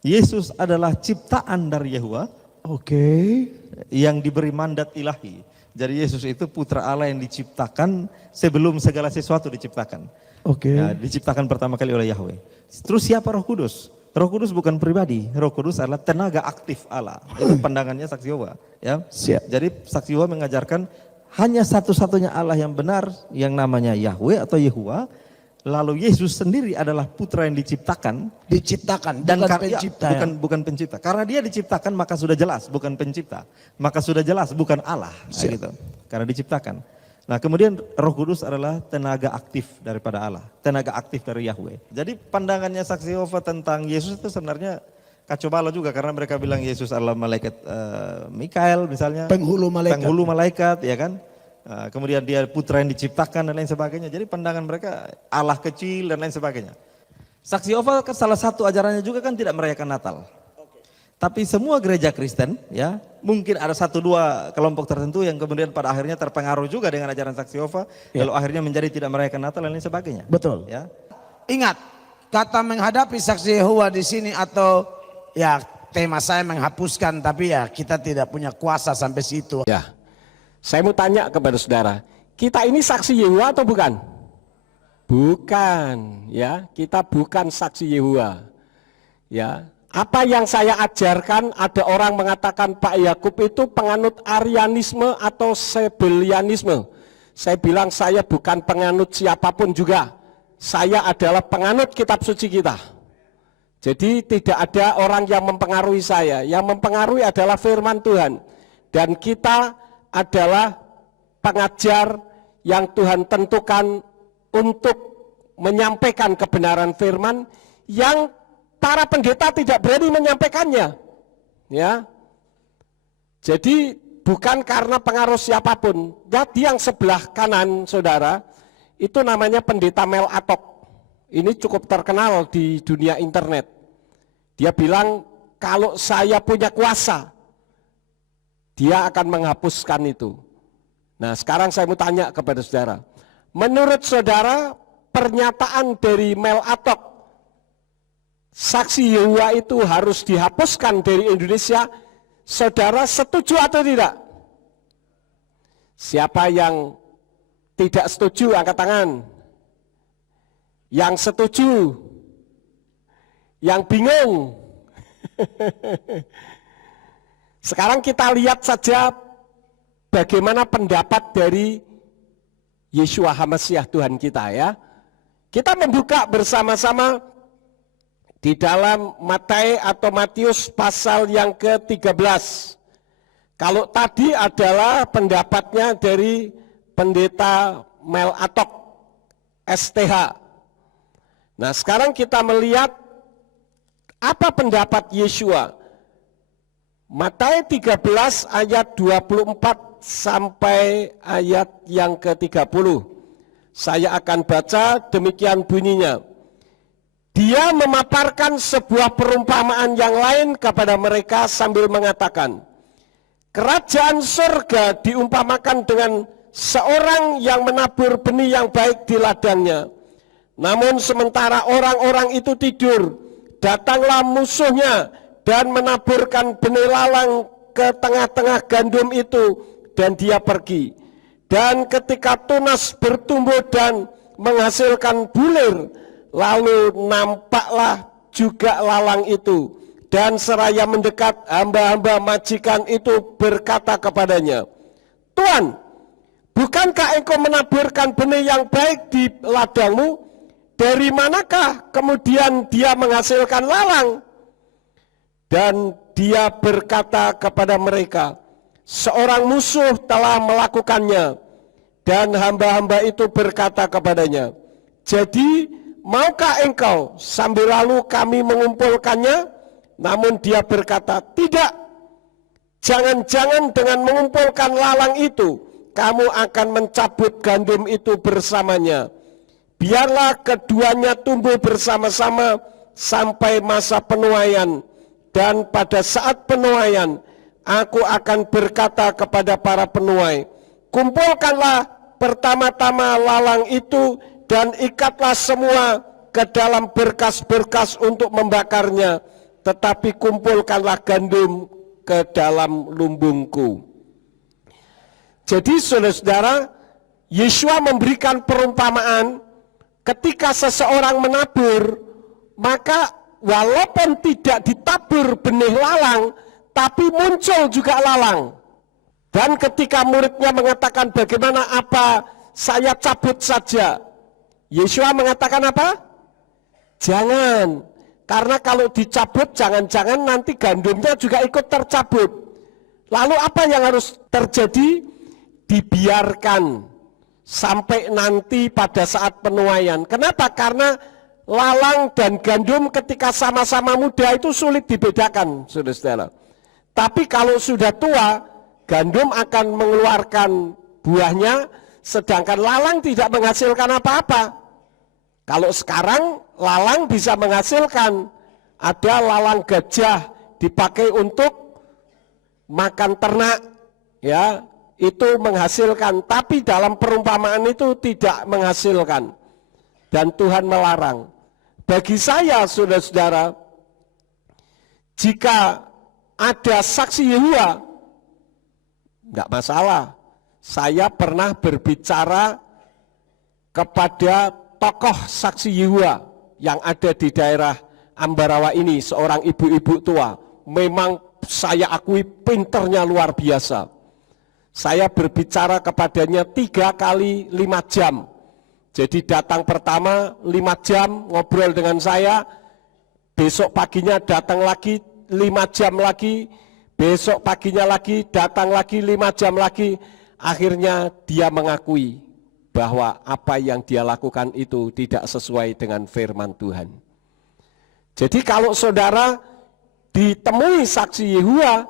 Yesus adalah ciptaan dari Yehuwa. Oke. Yang diberi mandat ilahi. Jadi Yesus itu putra Allah yang diciptakan sebelum segala sesuatu diciptakan. Oke. Ya, diciptakan pertama kali oleh Yahweh. Terus siapa Roh Kudus? Roh Kudus bukan pribadi, Roh Kudus adalah tenaga aktif Allah. Itu pandangannya saksi Yehova, ya. Siap. Jadi saksi Yehova mengajarkan hanya satu-satunya Allah yang benar yang namanya Yahweh atau Yehuwa. Lalu Yesus sendiri adalah putra yang diciptakan. Dan bukan pencipta. Bukan pencipta. Karena dia diciptakan maka sudah jelas bukan pencipta. Maka sudah jelas bukan Allah. Gitu. Karena diciptakan. Nah, kemudian Roh Kudus adalah tenaga aktif daripada Allah, tenaga aktif dari Yahweh. Jadi pandangannya saksi Yehova tentang Yesus itu sebenarnya kacau balau juga, karena mereka bilang Yesus adalah malaikat Mikael misalnya, penghulu malaikat, ya kan? kemudian dia putra yang diciptakan dan lain sebagainya. Jadi pandangan mereka Allah kecil dan lain sebagainya. Saksi Yehova salah satu ajarannya juga kan tidak merayakan Natal. Tapi semua gereja Kristen, ya, mungkin ada 1-2 kelompok tertentu yang kemudian pada akhirnya terpengaruh juga dengan ajaran Saksi Yehova, lalu akhirnya menjadi tidak merayakan Natal dan lain sebagainya. Betul. Ya. Ingat, kata menghadapi Saksi Yehova di sini atau ya tema saya menghapuskan, tapi ya kita tidak punya kuasa sampai situ. Ya, saya mau tanya kepada saudara, kita ini saksi Yehova atau bukan? Bukan, ya, kita bukan saksi Yehova. Ya, apa yang saya ajarkan, ada orang mengatakan Pak Yakub itu penganut Arianisme atau Sebelianisme. Saya bilang saya bukan penganut siapapun juga. Saya adalah penganut kitab suci kita. Jadi tidak ada orang yang mempengaruhi saya. Yang mempengaruhi adalah firman Tuhan. Dan kita adalah pengajar yang Tuhan tentukan untuk menyampaikan kebenaran firman yang para pendeta tidak berani menyampaikannya, ya. Jadi bukan karena pengaruh siapapun. Jadi yang sebelah kanan saudara itu namanya pendeta Mel Atok. Ini cukup terkenal di dunia internet. Dia bilang kalau saya punya kuasa, dia akan menghapuskan itu. Nah sekarang saya mau tanya kepada saudara, menurut saudara pernyataan dari Mel Atok, Saksi Yehova itu harus dihapuskan dari Indonesia, saudara setuju atau tidak? Siapa yang tidak setuju angkat tangan. Yang setuju, yang bingung. Sekarang kita lihat saja bagaimana pendapat dari Yeshua HaMasiah Tuhan kita, ya. Kita membuka bersama-sama di dalam Matius pasal yang ke-13. Kalau tadi adalah pendapatnya dari pendeta Mel Atok STH. Nah sekarang kita melihat apa pendapat Yeshua. Matius 13 ayat 24 sampai ayat yang ke-30. Saya akan baca, demikian bunyinya. Dia memaparkan sebuah perumpamaan yang lain kepada mereka sambil mengatakan, kerajaan surga diumpamakan dengan seorang yang menabur benih yang baik di ladangnya. Namun sementara orang-orang itu tidur, datanglah musuhnya dan menaburkan benih lalang ke tengah-tengah gandum itu dan dia pergi. Dan ketika tunas bertumbuh dan menghasilkan bulir, lalu nampaklah juga lalang itu, dan seraya mendekat hamba-hamba majikan itu berkata kepadanya, Tuan, bukankah engkau menaburkan benih yang baik di ladangmu? Dari manakah kemudian dia menghasilkan lalang? Dan dia berkata kepada mereka, seorang musuh telah melakukannya. Dan hamba-hamba itu berkata kepadanya, jadi maukah engkau sambil lalu kami mengumpulkannya? Namun dia berkata, tidak. Jangan-jangan dengan mengumpulkan lalang itu, kamu akan mencabut gandum itu bersamanya. Biarlah keduanya tumbuh bersama-sama sampai masa penuaian. Dan pada saat penuaian, aku akan berkata kepada para penuai, kumpulkanlah pertama-tama lalang itu dan ikatlah semua ke dalam berkas-berkas untuk membakarnya, tetapi kumpulkanlah gandum ke dalam lumbungku. Jadi saudara-saudara, Yeshua memberikan perumpamaan ketika seseorang menabur, maka walaupun tidak ditabur benih lalang, tapi muncul juga lalang. Dan ketika muridnya mengatakan bagaimana apa saya cabut saja, Yeshua mengatakan apa? Jangan, karena kalau dicabut jangan-jangan nanti gandumnya juga ikut tercabut. Lalu apa yang harus terjadi? Dibiarkan sampai nanti pada saat penuaian. Kenapa? Karena lalang dan gandum ketika sama-sama muda itu sulit dibedakan, saudara-saudara. Tapi kalau sudah tua, gandum akan mengeluarkan buahnya, sedangkan lalang tidak menghasilkan apa-apa. Kalau sekarang lalang bisa menghasilkan, ada lalang gajah dipakai untuk makan ternak, ya, itu menghasilkan, tapi dalam perumpamaan itu tidak menghasilkan. Dan Tuhan melarang. Bagi saya, saudara-saudara, jika ada saksi Yehova, enggak masalah. Saya pernah berbicara kepada tokoh saksi Yehova yang ada di daerah Ambarawa ini, seorang ibu-ibu tua. Memang saya akui pinternya luar biasa. Saya berbicara kepadanya 3 kali 5 jam. Jadi datang pertama 5 jam ngobrol dengan saya, besok paginya datang lagi 5 jam lagi, besok paginya lagi datang lagi 5 jam lagi. Akhirnya dia mengakui bahwa apa yang dia lakukan itu tidak sesuai dengan firman Tuhan. Jadi kalau saudara ditemui saksi Yehova,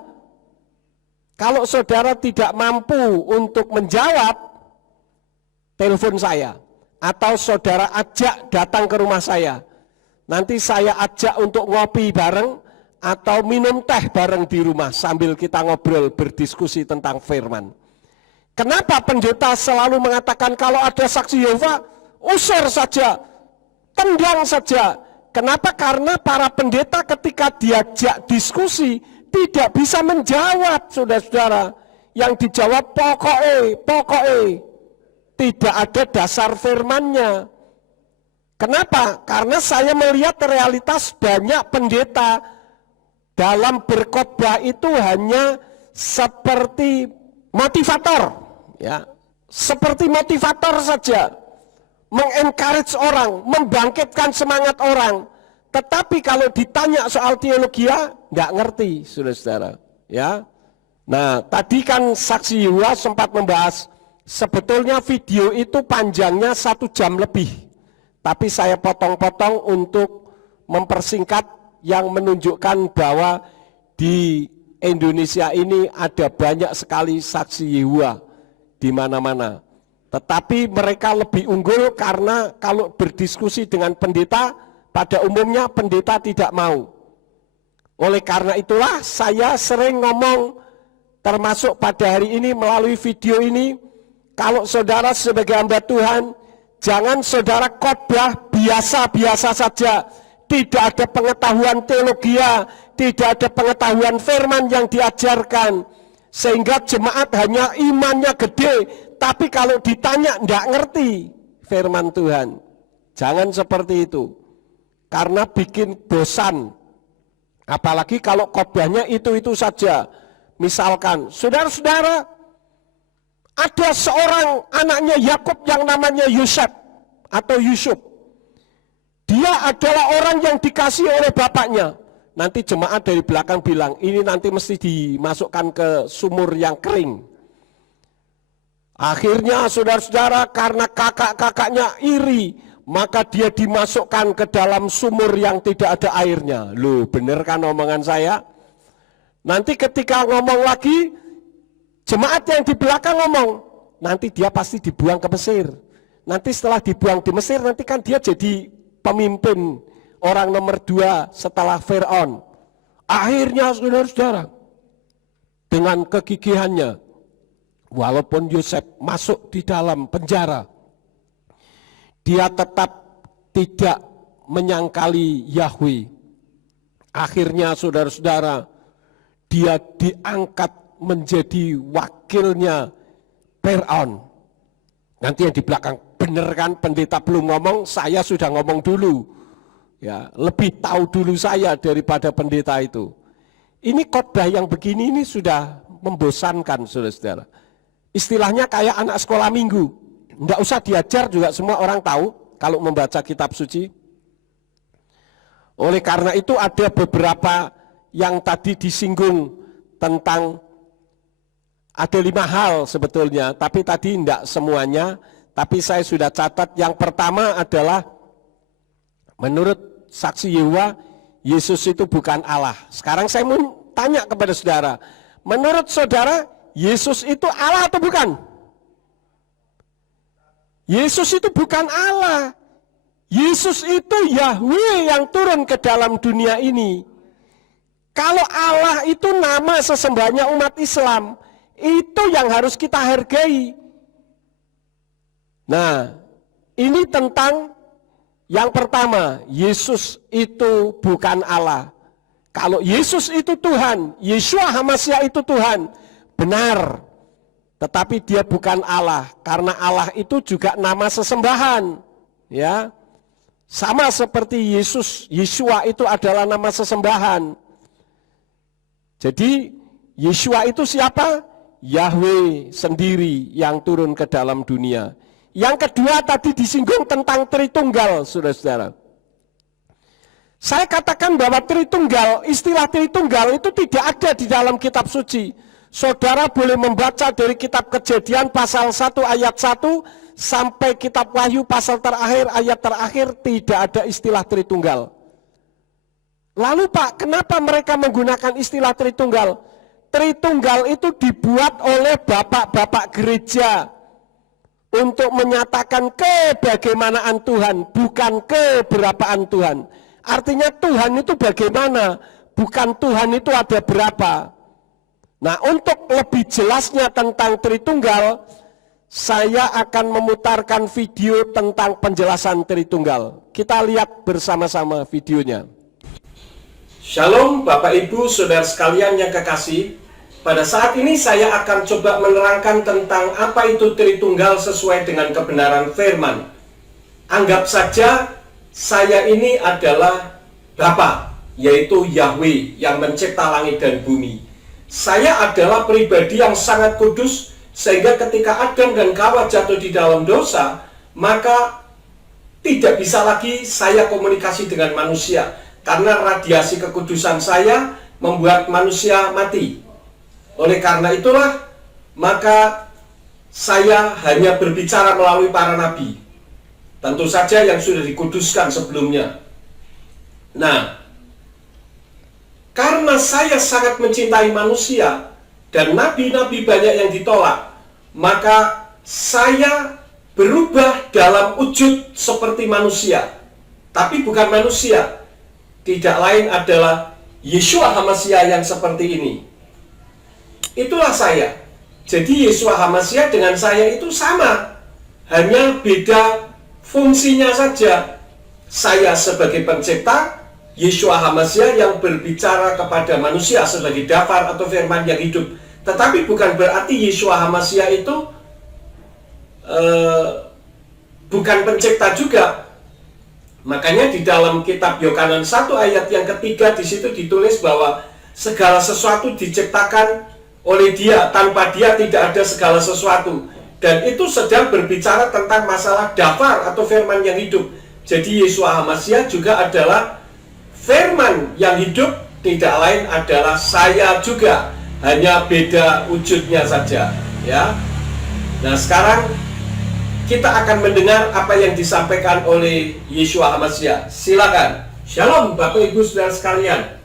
kalau saudara tidak mampu untuk menjawab, telepon saya. Atau saudara ajak datang ke rumah saya. Nanti saya ajak untuk ngopi bareng atau minum teh bareng di rumah sambil kita ngobrol berdiskusi tentang firman. Kenapa pendeta selalu mengatakan kalau ada saksi Yehova, usir saja, tendang saja. Kenapa? Karena para pendeta ketika diajak diskusi tidak bisa menjawab, saudara-saudara. Yang dijawab pokoknya. Tidak ada dasar firmannya. Kenapa? Karena saya melihat realitas banyak pendeta dalam berkhotbah itu hanya seperti motivator, ya, seperti motivator saja, mengencourage orang, membangkitkan semangat orang. Tetapi kalau ditanya soal teologi, nggak ngerti, saudara-saudara. Ya, nah tadi kan saksi Yehova sempat membahas. Sebetulnya video itu panjangnya 1 jam lebih, tapi saya potong-potong untuk mempersingkat yang menunjukkan bahwa di Indonesia ini ada banyak sekali saksi Yehova di mana-mana. Tetapi mereka lebih unggul karena kalau berdiskusi dengan pendeta, pada umumnya pendeta tidak mau. Oleh karena itulah saya sering ngomong, termasuk pada hari ini melalui video ini, kalau saudara sebagai hamba Tuhan, jangan saudara khotbah biasa-biasa saja. Tidak ada pengetahuan teologi, tidak ada pengetahuan firman yang diajarkan. Sehingga jemaat hanya imannya gede, tapi kalau ditanya tidak ngerti firman Tuhan. Jangan seperti itu. Karena bikin bosan. Apalagi kalau khotbahnya itu-itu saja. Misalkan, saudara-saudara, ada seorang anaknya Yakub yang namanya Yusuf atau Yusuf. Dia adalah orang yang dikasih oleh bapaknya. Nanti jemaat dari belakang bilang, ini nanti mesti dimasukkan ke sumur yang kering. Akhirnya saudara-saudara, karena kakak-kakaknya iri, maka dia dimasukkan ke dalam sumur yang tidak ada airnya. Loh, bener kan omongan saya? Nanti ketika ngomong lagi, jemaat yang di belakang ngomong, nanti dia pasti dibuang ke Mesir. Nanti setelah dibuang di Mesir, nanti kan dia jadi pemimpin orang nomor 2 setelah Fir'aun. Akhirnya saudara-saudara, dengan kegigihannya, walaupun Yosef masuk di dalam penjara, dia tetap tidak menyangkali Yahweh. Akhirnya saudara-saudara, dia diangkat menjadi wakilnya Fir'aun. Nanti yang di belakang, bener kan pendeta belum ngomong, saya sudah ngomong dulu. Ya, lebih tahu dulu saya daripada pendeta itu. Ini khotbah yang begini ini sudah membosankan, saudara-saudara. Istilahnya kayak anak sekolah minggu. Nggak usah diajar juga semua orang tahu kalau membaca kitab suci. Oleh karena itu ada beberapa yang tadi disinggung tentang ada 5 hal sebetulnya, tapi tadi tidak semuanya, tapi saya sudah catat. Yang pertama adalah menurut saksi Yehova, Yesus itu bukan Allah. Sekarang saya mau tanya kepada saudara, menurut saudara, Yesus itu Allah atau bukan? Yesus itu bukan Allah. Yesus itu Yahweh yang turun ke dalam dunia ini. Kalau Allah itu nama sesembahnya umat Islam, itu yang harus kita hargai. Nah, ini tentang yang pertama, Yesus itu bukan Allah. Kalau Yesus itu Tuhan, Yeshua HaMashiach itu Tuhan, benar. Tetapi dia bukan Allah, karena Allah itu juga nama sesembahan. Ya, sama seperti Yesus, Yeshua itu adalah nama sesembahan. Jadi Yeshua itu siapa? Yahweh sendiri yang turun ke dalam dunia. Yang kedua tadi disinggung tentang Tritunggal, saudara-saudara. Saya katakan bahwa Tritunggal, istilah Tritunggal itu tidak ada di dalam kitab suci. Saudara boleh membaca dari kitab Kejadian pasal 1 ayat 1 sampai kitab Wahyu pasal terakhir, ayat terakhir, tidak ada istilah Tritunggal. Lalu Pak, kenapa mereka menggunakan istilah Tritunggal? Tritunggal itu dibuat oleh bapak-bapak gereja untuk menyatakan kebagaimanaan Tuhan, bukan keberapaan Tuhan. Artinya Tuhan itu bagaimana, bukan Tuhan itu ada berapa. Nah, untuk lebih jelasnya tentang Tritunggal, saya akan memutarkan video tentang penjelasan Tritunggal. Kita lihat bersama-sama videonya. Shalom Bapak Ibu Saudara sekalian yang kekasih. Pada saat ini saya akan coba menerangkan tentang apa itu Tritunggal sesuai dengan kebenaran firman. Anggap saja saya ini adalah Bapa, yaitu Yahweh yang mencipta langit dan bumi. Saya adalah pribadi yang sangat kudus, sehingga ketika Adam dan Hawa jatuh di dalam dosa, maka tidak bisa lagi saya komunikasi dengan manusia, karena radiasi kekudusan saya membuat manusia mati. Oleh karena itulah, maka saya hanya berbicara melalui para nabi, tentu saja yang sudah dikuduskan sebelumnya. Nah, karena saya sangat mencintai manusia dan nabi-nabi banyak yang ditolak, maka saya berubah dalam wujud seperti manusia. Tapi bukan manusia, tidak lain adalah Yeshua HaMashiach yang seperti ini. Itulah saya. Jadi Yeshua HaMashiach dengan saya itu sama, hanya beda fungsinya saja. Saya sebagai pencipta, Yeshua HaMashiach yang berbicara kepada manusia sebagai dafar atau firman yang hidup. Tetapi bukan berarti Yeshua HaMashiach itu bukan pencipta juga. Makanya di dalam kitab Yohanan 1 ayat yang ketiga, di situ ditulis bahwa segala sesuatu diciptakan oleh Dia, tanpa Dia tidak ada segala sesuatu. Dan itu sedang berbicara tentang masalah dafar atau firman yang hidup. Jadi Yeshua HaMashiach juga adalah firman yang hidup, tidak lain adalah saya juga, hanya beda wujudnya saja, ya. Nah, sekarang kita akan mendengar apa yang disampaikan oleh Yeshua HaMashiach. Silakan. Shalom Bapak Ibu Saudara sekalian.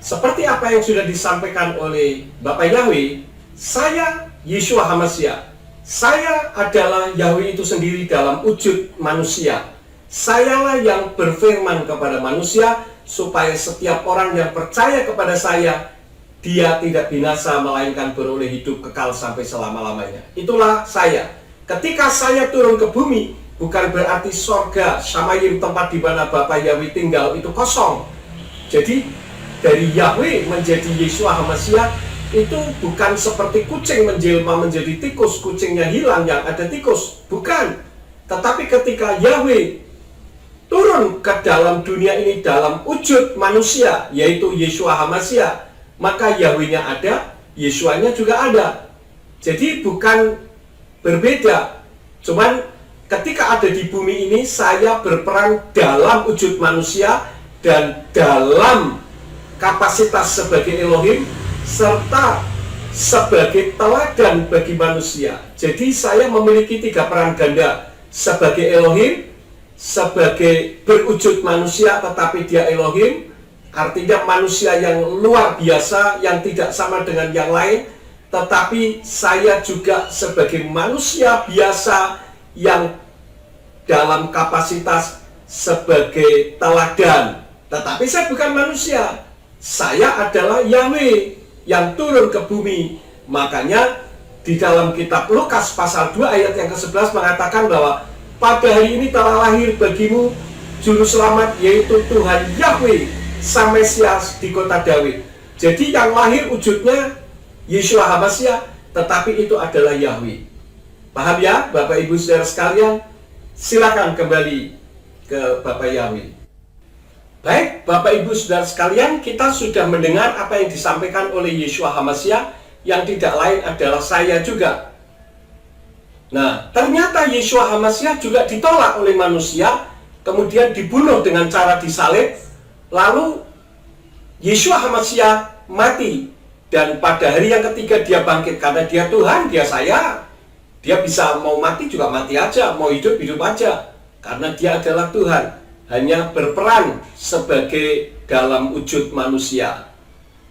Seperti apa yang sudah disampaikan oleh Bapak Yahweh, saya Yeshua HaMashiach. Saya adalah Yahweh itu sendiri dalam wujud manusia. Sayalah yang berfirman kepada manusia, supaya setiap orang yang percaya kepada saya, dia tidak binasa melainkan beroleh hidup kekal sampai selama-lamanya. Itulah saya. Ketika saya turun ke bumi, bukan berarti sorga, Shamayim, tempat di mana Bapa Yahweh tinggal, itu kosong. Jadi dari Yahweh menjadi Yeshua HaMashiach itu bukan seperti kucing menjelma menjadi tikus, kucingnya hilang yang ada tikus, bukan. Tetapi ketika Yahweh turun ke dalam dunia ini dalam wujud manusia, yaitu Yeshua HaMashiach, maka Yahweh-nya ada, Yeshua-nya juga ada. Jadi bukan berbeda. Cuman ketika ada di bumi ini, saya berperan dalam wujud manusia dan dalam kapasitas sebagai Elohim, serta sebagai teladan bagi manusia. Jadi saya memiliki 3 peran ganda, sebagai Elohim, sebagai berwujud manusia tetapi dia Elohim, artinya manusia yang luar biasa, yang tidak sama dengan yang lain. Tetapi saya juga sebagai manusia biasa yang dalam kapasitas sebagai teladan. Tetapi saya bukan manusia. Saya adalah Yahweh yang turun ke bumi. Makanya di dalam kitab Lukas pasal 2 ayat yang ke-11 mengatakan bahwa pada hari ini telah lahir bagimu juru selamat, yaitu Tuhan Yahweh Sang Mesias di kota Daud. Jadi yang lahir wujudnya Yeshua HaMashiach, tetapi itu adalah Yahweh. Paham ya Bapak Ibu Saudara sekalian? Silakan kembali ke Bapak Yahweh. Baik Bapak Ibu Saudara sekalian, kita sudah mendengar apa yang disampaikan oleh Yeshua HaMashiach, yang tidak lain adalah saya juga. Nah, ternyata Yeshua HaMashiach juga ditolak oleh manusia, kemudian dibunuh dengan cara disalib, lalu Yeshua HaMashiach mati, dan pada hari yang ketiga dia bangkit karena dia Tuhan, dia saya. Dia bisa mau mati juga mati aja, mau hidup hidup aja, karena dia adalah Tuhan, hanya berperan sebagai dalam wujud manusia.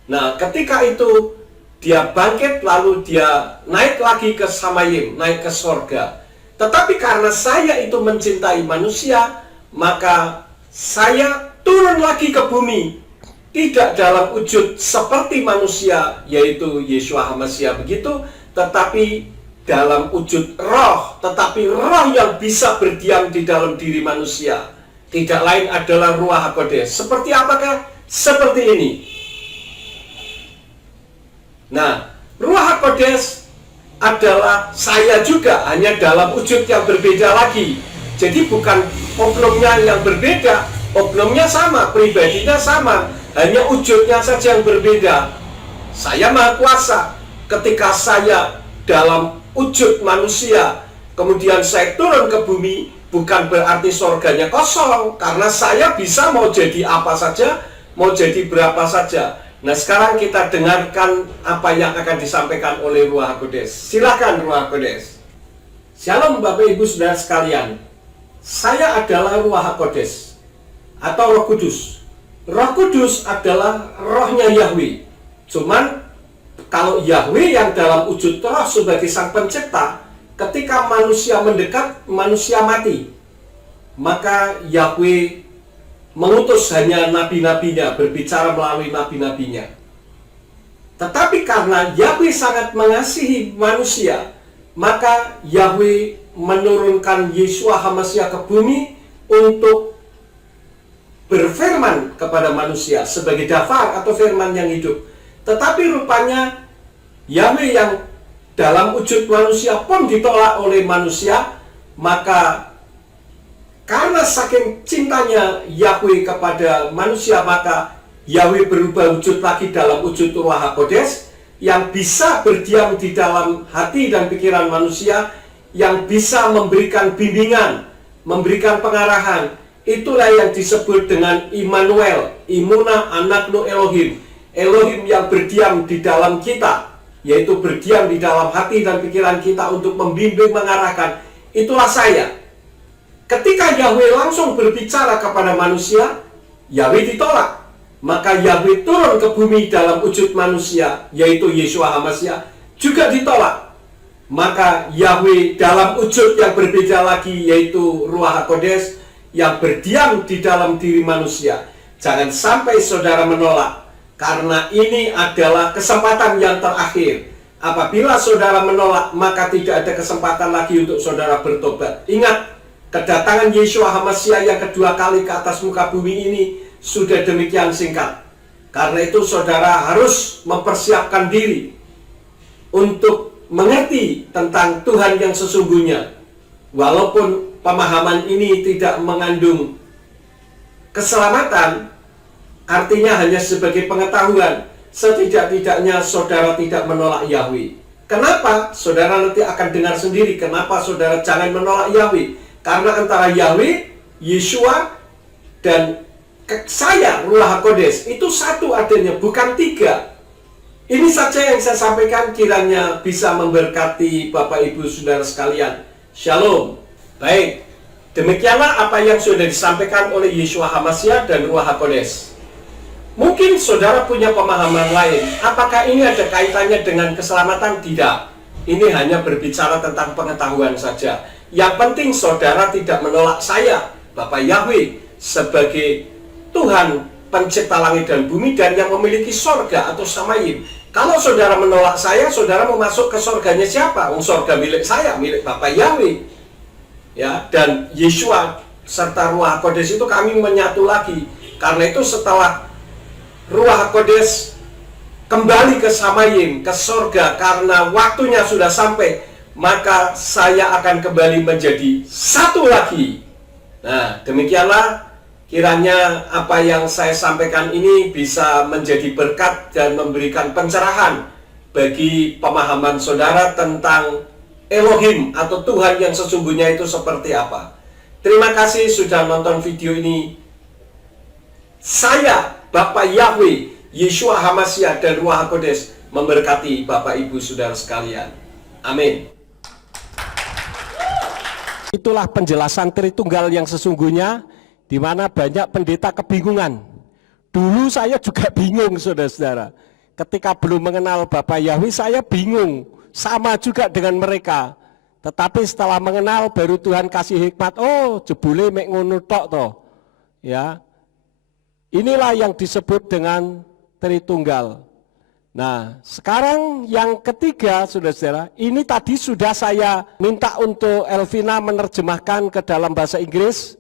Nah, ketika itu dia bangkit, lalu dia naik lagi ke Samayim, naik ke sorga. Tetapi karena saya itu mencintai manusia, maka saya turun lagi ke bumi, tidak dalam wujud seperti manusia, yaitu Yeshua HaMashiach begitu, tetapi dalam wujud roh, tetapi roh yang bisa berdiam di dalam diri manusia. Tidak lain adalah Ruach HaKodesh. Seperti apakah? Seperti ini. Nah, Ruach HaKodesh adalah saya juga, hanya dalam wujud yang berbeda lagi. Jadi bukan oknumnya yang berbeda, oknumnya sama, pribadinya sama, hanya wujudnya saja yang berbeda. Saya Maha Kuasa. Ketika saya dalam wujud manusia, kemudian saya turun ke bumi, bukan berarti sorganya kosong, karena saya bisa mau jadi apa saja, mau jadi berapa saja. Nah, sekarang kita dengarkan apa yang akan disampaikan oleh Ruach HaKodesh. Silakan Ruach HaKodesh. Shalom Bapak Ibu Saudara sekalian. Saya adalah Ruach HaKodesh atau Roh Kudus. Roh Kudus adalah rohnya Yahweh. Cuman kalau Yahweh yang dalam wujud roh sebagai sang pencipta, ketika manusia mendekat, manusia mati. Maka Yahweh mengutus hanya nabi-nabinya, berbicara melalui nabi-nabinya. Tetapi karena Yahweh sangat mengasihi manusia, maka Yahweh menurunkan Yeshua HaMashiach ke bumi untuk berfirman kepada manusia sebagai dafar atau firman yang hidup. Tetapi rupanya Yahweh yang dalam wujud manusia pun ditolak oleh manusia, maka karena saking cintanya Yahweh kepada manusia, maka Yahweh berubah wujud lagi dalam wujud Ruach HaKodesh yang bisa berdiam di dalam hati dan pikiran manusia, yang bisa memberikan bimbingan, memberikan pengarahan. Itulah yang disebut dengan Immanuel, Imuna Anaknu Elohim. Elohim yang berdiam di dalam kita, yaitu berdiam di dalam hati dan pikiran kita untuk membimbing, mengarahkan. Itulah saya. Ketika Yahweh langsung berbicara kepada manusia, Yahweh ditolak. Maka Yahweh turun ke bumi dalam wujud manusia, yaitu Yeshua HaMashiach, juga ditolak. Maka Yahweh dalam wujud yang berbeda lagi, yaitu Ruach HaKodesh, yang berdiam di dalam diri manusia. Jangan sampai saudara menolak, karena ini adalah kesempatan yang terakhir. Apabila saudara menolak, maka tidak ada kesempatan lagi untuk saudara bertobat. Ingat, kedatangan Yeshua HaMashiach yang kedua kali ke atas muka bumi ini sudah demikian singkat. Karena itu saudara harus mempersiapkan diri untuk mengerti tentang Tuhan yang sesungguhnya. Walaupun pemahaman ini tidak mengandung keselamatan, artinya hanya sebagai pengetahuan, setidak-tidaknya saudara tidak menolak Yahweh. Kenapa? Saudara nanti akan dengar sendiri kenapa saudara jangan menolak Yahweh. Karena antara Yahweh, Yeshua, dan saya, Ruach HaKodesh, itu satu adanya, bukan tiga. Ini saja yang saya sampaikan, kiranya bisa memberkati Bapak Ibu Saudara sekalian. Shalom. Baik, demikianlah apa yang sudah disampaikan oleh Yeshua HaMashiach dan Ruach HaKodesh. Mungkin saudara punya pemahaman lain. Apakah ini ada kaitannya dengan keselamatan? Tidak. Ini hanya berbicara tentang pengetahuan saja. Yang penting saudara tidak menolak saya, Bapak Yahweh, sebagai Tuhan pencipta langit dan bumi dan yang memiliki sorga atau samayim. Kalau saudara menolak saya, saudara mau masuk ke sorganya siapa? Sorga milik saya, milik Bapak Yahweh. Ya, dan Yeshua serta Ruach HaKodes itu kami menyatu lagi. Karena itu setelah Ruach HaKodes kembali ke samayim, ke sorga, karena waktunya sudah sampai, maka saya akan kembali menjadi satu lagi. Nah, demikianlah kiranya apa yang saya sampaikan ini bisa menjadi berkat dan memberikan pencerahan bagi pemahaman saudara tentang Elohim atau Tuhan yang sesungguhnya itu seperti apa. Terima kasih sudah nonton video ini. Saya, Bapak Yahweh, Yeshua HaMashiach dan Ruach HaKodes memberkati Bapak Ibu Saudara sekalian. Amin. Itulah penjelasan Tritunggal yang sesungguhnya, di mana banyak pendeta kebingungan. Dulu saya juga bingung, saudara-saudara. Ketika belum mengenal Bapak Yahweh, saya bingung. Sama juga dengan mereka. Tetapi setelah mengenal, baru Tuhan kasih hikmat. Oh, jebule mek ngono tok toh. Ya. Inilah yang disebut dengan Tritunggal. Nah, sekarang yang ketiga, saudara-saudara, ini tadi sudah saya minta untuk Elvina menerjemahkan ke dalam bahasa Inggris,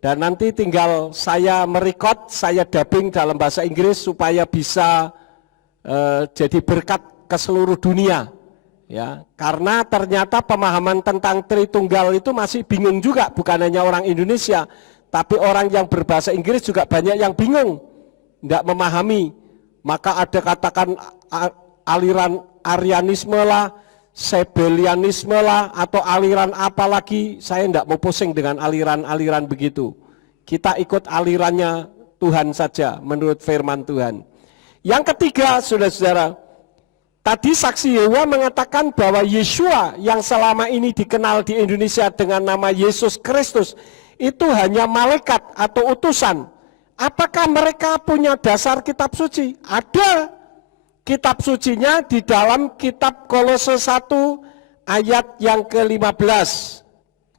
dan nanti tinggal saya merekod, saya dubbing dalam bahasa Inggris supaya bisa jadi berkat ke seluruh dunia. Ya, karena ternyata pemahaman tentang Tritunggal itu masih bingung juga, bukan hanya orang Indonesia, tapi orang yang berbahasa Inggris juga banyak yang bingung, tidak memahami. Maka ada katakan aliran Arianisme lah, Sebelianisme lah, atau aliran apa lagi. Saya tidak mau pusing dengan aliran-aliran begitu. Kita ikut alirannya Tuhan saja menurut firman Tuhan. Yang ketiga, saudara-saudara, tadi saksi Yehova mengatakan bahwa Yeshua yang selama ini dikenal di Indonesia dengan nama Yesus Kristus itu hanya malaikat atau utusan. Apakah mereka punya dasar kitab suci? Ada kitab sucinya di dalam kitab Kolose 1 ayat yang ke-15.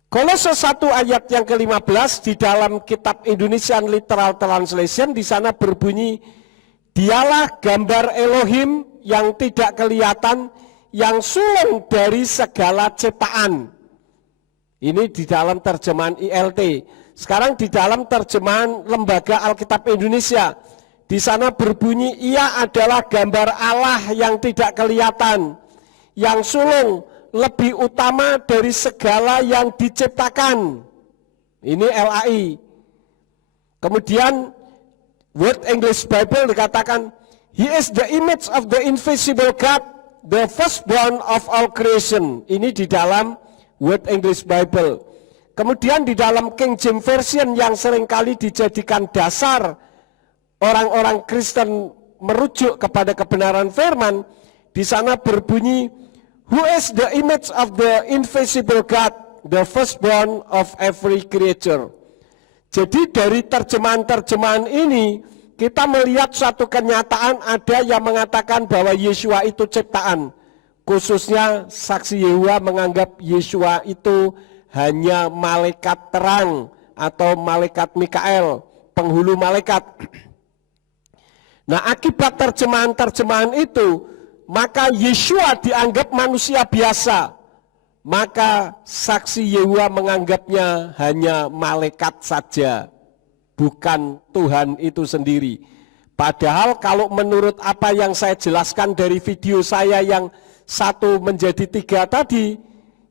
Kolose 1 ayat yang ke-15 di dalam kitab Indonesian Literal Translation, di sana berbunyi, dialah gambar Elohim yang tidak kelihatan, yang sulung dari segala ciptaan. Ini di dalam terjemahan ILT. Sekarang di dalam terjemahan Lembaga Alkitab Indonesia, di sana berbunyi, ia adalah gambar Allah yang tidak kelihatan, yang sulung lebih utama dari segala yang diciptakan. Ini LAI. Kemudian Word English Bible dikatakan, He is the image of the invisible God, the firstborn of all creation. Ini di dalam Word English Bible. Kemudian di dalam King James Version yang seringkali dijadikan dasar orang-orang Kristen merujuk kepada kebenaran firman, di sana berbunyi, Who is the image of the invisible God, the firstborn of every creature. Jadi dari terjemahan-terjemahan ini, kita melihat suatu kenyataan ada yang mengatakan bahwa Yeshua itu ciptaan. Khususnya saksi Yehova menganggap Yeshua itu hanya malaikat terang atau malaikat Mikael, penghulu malaikat. Nah, akibat terjemahan-terjemahan itu, maka Yeshua dianggap manusia biasa. Maka saksi Yehova menganggapnya hanya malaikat saja, bukan Tuhan itu sendiri. Padahal kalau menurut apa yang saya jelaskan dari video saya yang 1 menjadi 3 tadi,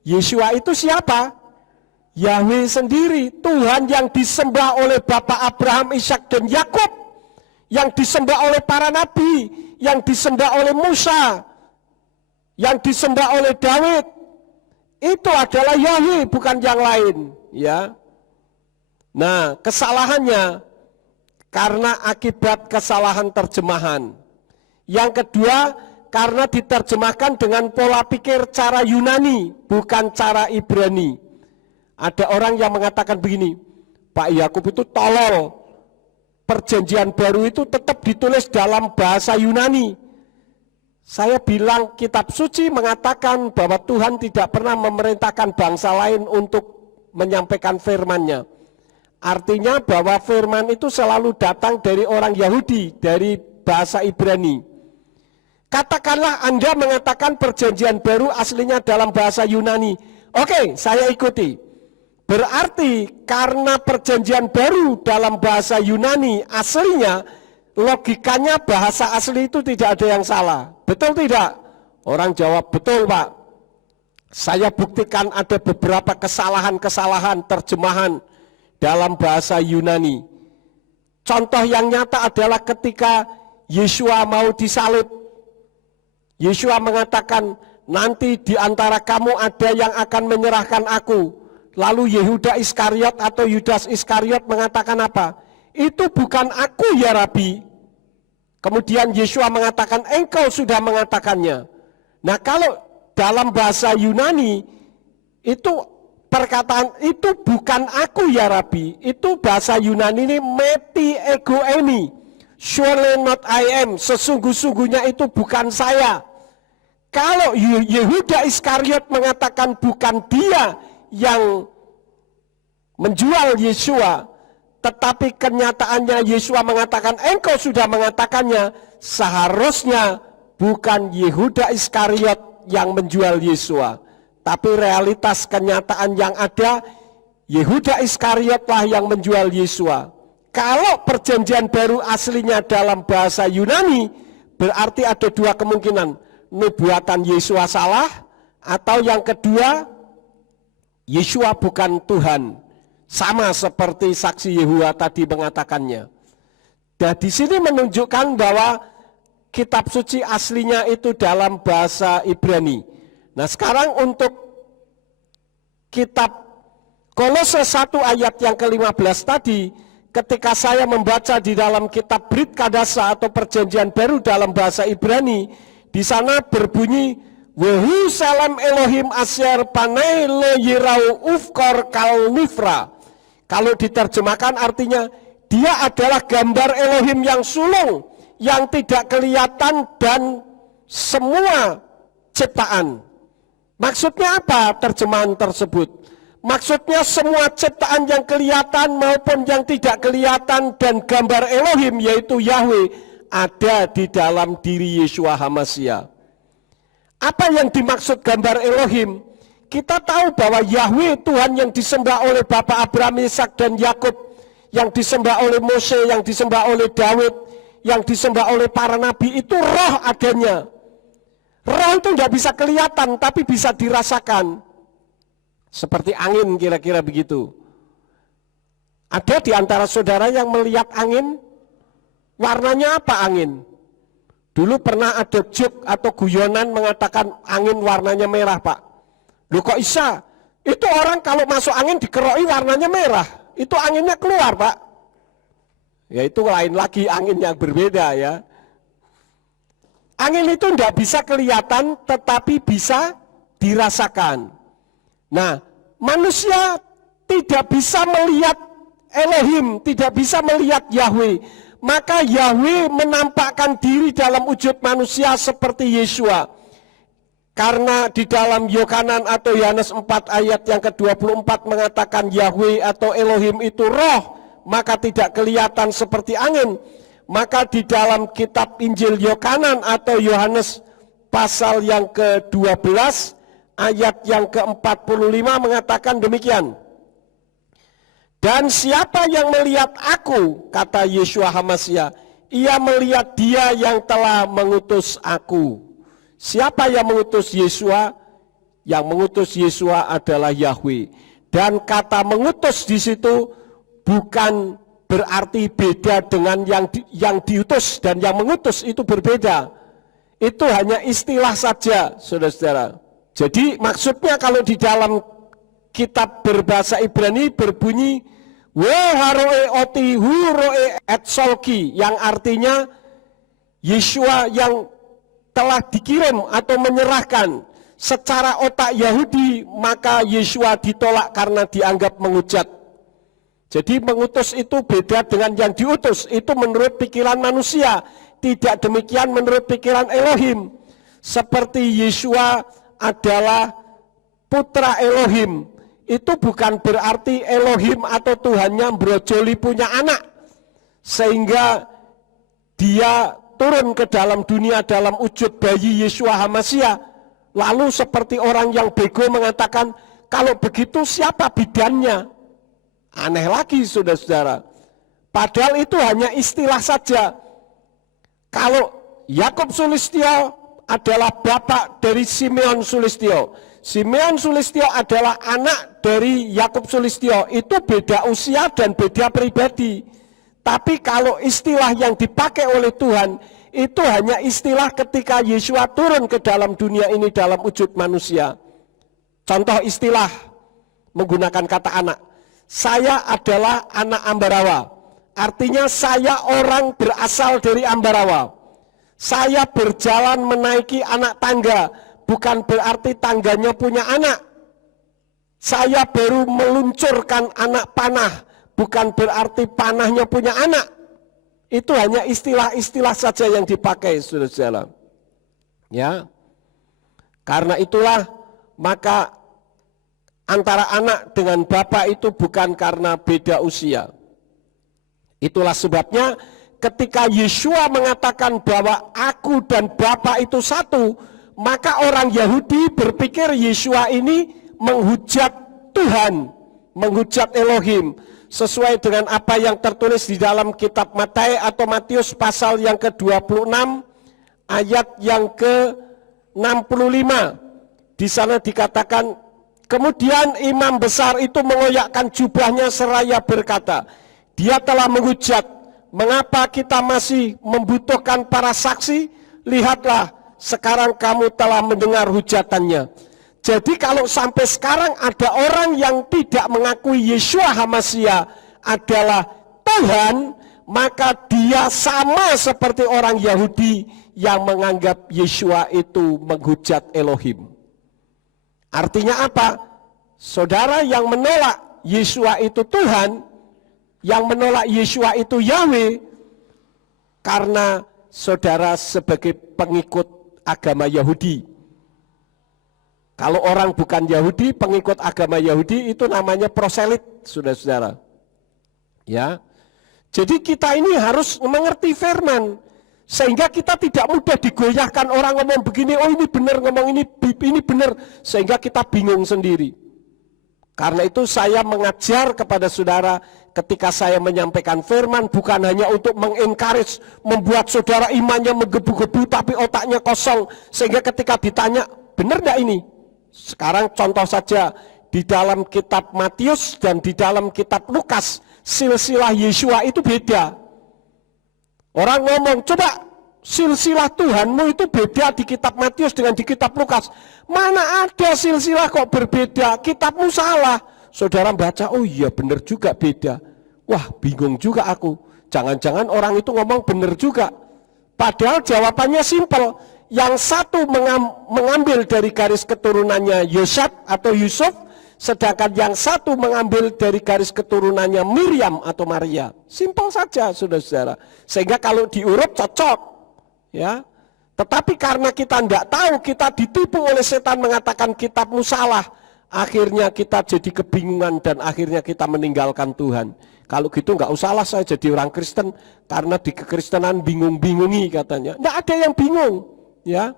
Yeshua itu siapa? Yahweh sendiri, Tuhan yang disembah oleh Bapak Abraham, Ishak dan Yakub, yang disembah oleh para nabi, yang disembah oleh Musa, yang disembah oleh Daud. Itu adalah Yahweh, bukan yang lain, ya. Nah, kesalahannya karena akibat kesalahan terjemahan. Yang kedua, karena diterjemahkan dengan pola pikir cara Yunani, bukan cara Ibrani. Ada orang yang mengatakan begini, Pak Yakub itu tolol, perjanjian baru itu tetap ditulis dalam bahasa Yunani. Saya bilang kitab suci mengatakan bahwa Tuhan tidak pernah memerintahkan bangsa lain untuk menyampaikan firman-Nya. Artinya bahwa firman itu selalu datang dari orang Yahudi, dari bahasa Ibrani. Katakanlah Anda mengatakan perjanjian baru aslinya dalam bahasa Yunani. Oke, saya ikuti. Berarti karena perjanjian baru dalam bahasa Yunani aslinya, logikanya bahasa asli itu tidak ada yang salah. Betul tidak? Orang jawab, betul Pak. Saya buktikan ada beberapa kesalahan-kesalahan terjemahan dalam bahasa Yunani. Contoh yang nyata adalah ketika Yesua mau disalib. Yesua mengatakan, nanti di antara kamu ada yang akan menyerahkan aku. Lalu Yehuda Iskariot atau Yudas Iskariot mengatakan apa? Itu bukan aku ya Rabi. Kemudian Yesua mengatakan, engkau sudah mengatakannya. Nah kalau dalam bahasa Yunani, itu perkataan itu bukan aku ya Rabi. Itu bahasa Yunani ini meti ego emi. Surely not I am. Sesungguh-sungguhnya itu bukan saya. Kalau Yehuda Iskariot mengatakan bukan dia yang menjual Yesua, tetapi kenyataannya Yesua mengatakan engkau sudah mengatakannya, seharusnya bukan Yehuda Iskariot yang menjual Yesua, tapi realitas kenyataan yang ada, Yehuda Iskariotlah yang menjual Yesua. Kalau perjanjian baru aslinya dalam bahasa Yunani, berarti ada dua kemungkinan, nubuatan Yesua salah, atau yang kedua, Yesua bukan Tuhan. Sama seperti saksi Yehuwa tadi mengatakannya. Dan di sini menunjukkan bahwa kitab suci aslinya itu dalam bahasa Ibrani. Nah sekarang untuk kitab Kolose 1 ayat yang ke-15 tadi, ketika saya membaca di dalam kitab Brit Kadasa atau perjanjian baru dalam bahasa Ibrani, di sana berbunyi, Wehu salam Elohim asyer panai lo yirau ufkor kal nifra. Kalau diterjemahkan artinya, dia adalah gambar Elohim yang sulung, yang tidak kelihatan dan semua ciptaan. Maksudnya apa terjemahan tersebut? Maksudnya semua ciptaan yang kelihatan maupun yang tidak kelihatan dan gambar Elohim yaitu Yahweh ada di dalam diri Yeshua HaMashiach. Apa yang dimaksud gambar Elohim? Kita tahu bahwa Yahweh Tuhan yang disembah oleh Bapak Abraham, Ishak dan Yakub, yang disembah oleh Mose, yang disembah oleh Daud, yang disembah oleh para nabi itu roh adanya. Roh itu tidak bisa kelihatan tapi bisa dirasakan. Seperti angin kira-kira begitu. Ada di antara saudara yang melihat angin? Warnanya apa angin? Dulu pernah ada joke atau guyonan mengatakan angin warnanya merah Pak. Loh kok bisa? Itu orang kalau masuk angin dikeroi warnanya merah. Itu anginnya keluar Pak. Ya itu lain lagi angin yang berbeda ya. Angin itu tidak bisa kelihatan tetapi bisa dirasakan. Nah manusia tidak bisa melihat Elohim, tidak bisa melihat Yahweh. Maka Yahweh menampakkan diri dalam wujud manusia seperti Yesua. Karena di dalam Yohanan atau Yohanes 4 ayat yang ke-24 mengatakan Yahweh atau Elohim itu roh, maka tidak kelihatan seperti angin. Maka di dalam kitab Injil Yohanan atau Yohanes pasal yang ke-12 ayat yang ke-45 mengatakan demikian. Dan siapa yang melihat aku, kata Yeshua HaMashiach, ia melihat dia yang telah mengutus aku. Siapa yang mengutus Yesua? Yang mengutus Yesua adalah Yahweh. Dan kata mengutus di situ bukan berarti beda dengan yang diutus dan yang mengutus itu berbeda. Itu hanya istilah saja, saudara-saudara. Jadi maksudnya kalau di dalam kitab berbahasa Ibrani berbunyi Weharoe oti huroe et solki, yang artinya Yesua yang telah dikirim atau menyerahkan. Secara otak Yahudi maka Yesua ditolak karena dianggap menghujat. Jadi mengutus itu beda dengan yang diutus. Itu menurut pikiran manusia. Tidak demikian menurut pikiran Elohim. seperti Yeshua adalah putra Elohim. Itu bukan berarti Elohim atau Tuhannya brojoli punya anak, sehingga dia turun ke dalam dunia dalam wujud bayi Yeshua HaMasyiah. Lalu seperti orang yang bego mengatakan, kalau begitu siapa bidannya? Aneh lagi saudara-saudara. Padahal itu hanya istilah saja. Kalau Yakub Sulistyo adalah bapak dari Simeon Sulistyo, Simeon Sulistyo adalah anak dari Yakub Sulistyo, itu beda usia dan beda pribadi. Tapi kalau istilah yang dipakai oleh Tuhan, itu hanya istilah ketika Yeshua turun ke dalam dunia ini dalam wujud manusia. Contoh istilah menggunakan kata anak. Saya adalah anak Ambarawa. Artinya saya orang berasal dari Ambarawa. Saya berjalan menaiki anak tangga, bukan berarti tangganya punya anak. Saya baru meluncurkan anak panah, bukan berarti panahnya punya anak. Itu hanya istilah-istilah saja yang dipakai, saudara-saudara. Ya, karena itulah maka antara anak dengan bapak itu bukan karena beda usia. Itulah sebabnya ketika Yeshua mengatakan bahwa aku dan Bapa itu satu, maka orang Yahudi berpikir Yeshua ini menghujat Tuhan, menghujat Elohim, sesuai dengan apa yang tertulis di dalam kitab Matius atau Matius pasal yang ke-26 ayat yang ke-65. Di sana dikatakan, kemudian imam besar itu mengoyakkan jubahnya seraya berkata, dia telah menghujat, mengapa kita masih membutuhkan para saksi? Lihatlah, sekarang kamu telah mendengar hujatannya. Jadi kalau sampai sekarang ada orang yang tidak mengakui Yeshua HaMasyiah adalah Tuhan, maka dia sama seperti orang Yahudi yang menganggap Yeshua itu menghujat Elohim. Artinya apa? Saudara yang menolak Yeshua itu Tuhan, yang menolak Yeshua itu Yahweh, karena saudara sebagai pengikut agama Yahudi. Kalau orang bukan Yahudi, pengikut agama Yahudi itu namanya proselit, saudara-saudara. Ya, jadi kita ini harus mengerti firman, sehingga kita tidak mudah digoyahkan orang ngomong begini, oh ini benar ngomong ini benar, sehingga kita bingung sendiri. Karena itu saya mengajar kepada saudara ketika saya menyampaikan firman bukan hanya untuk mengencourage, membuat saudara imannya menggebu-gebu tapi otaknya kosong, sehingga ketika ditanya, benar enggak ini? Sekarang contoh saja di dalam kitab Matius dan di dalam kitab Lukas, silsilah Yeshua itu beda. Orang ngomong, coba silsilah Tuhanmu itu beda di kitab Matius dengan di kitab Lukas. Mana ada silsilah kok berbeda, kitabmu salah. Saudara baca, oh iya benar juga beda. Wah bingung juga aku, jangan-jangan orang itu ngomong benar juga. Padahal jawabannya simpel. Yang satu mengambil dari garis keturunannya Yosef atau Yusuf, sedangkan yang satu mengambil dari garis keturunannya Miriam atau Maria. Simpel saja saudara-saudara. Sehingga kalau diurut cocok. Ya, tetapi karena kita tidak tahu, kita ditipu oleh setan mengatakan kitabmu salah, akhirnya kita jadi kebingungan dan akhirnya kita meninggalkan Tuhan. Kalau gitu nggak usahlah saya jadi orang Kristen, karena di kekristenan bingung-bingungi katanya. Nggak ada yang bingung, ya.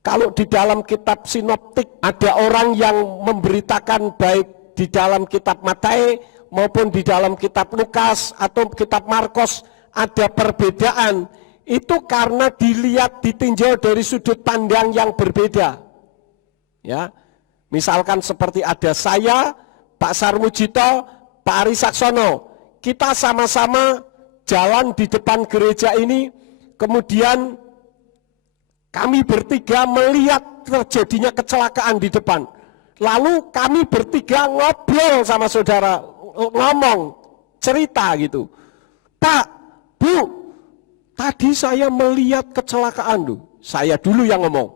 Kalau di dalam kitab sinoptik ada orang yang memberitakan baik di dalam kitab Matius maupun di dalam kitab Lukas atau kitab Markus ada perbedaan. Itu karena dilihat, ditinjau dari sudut pandang yang berbeda. Ya, misalkan seperti ada saya, Pak Sarmujito, Pak Ari Saksono, kita sama-sama jalan di depan gereja ini, kemudian kami bertiga melihat terjadinya kecelakaan di depan. Lalu kami bertiga ngobrol sama saudara, ngomong, cerita gitu. Pak, Bu, tadi saya melihat kecelakaan tuh. Saya dulu yang ngomong.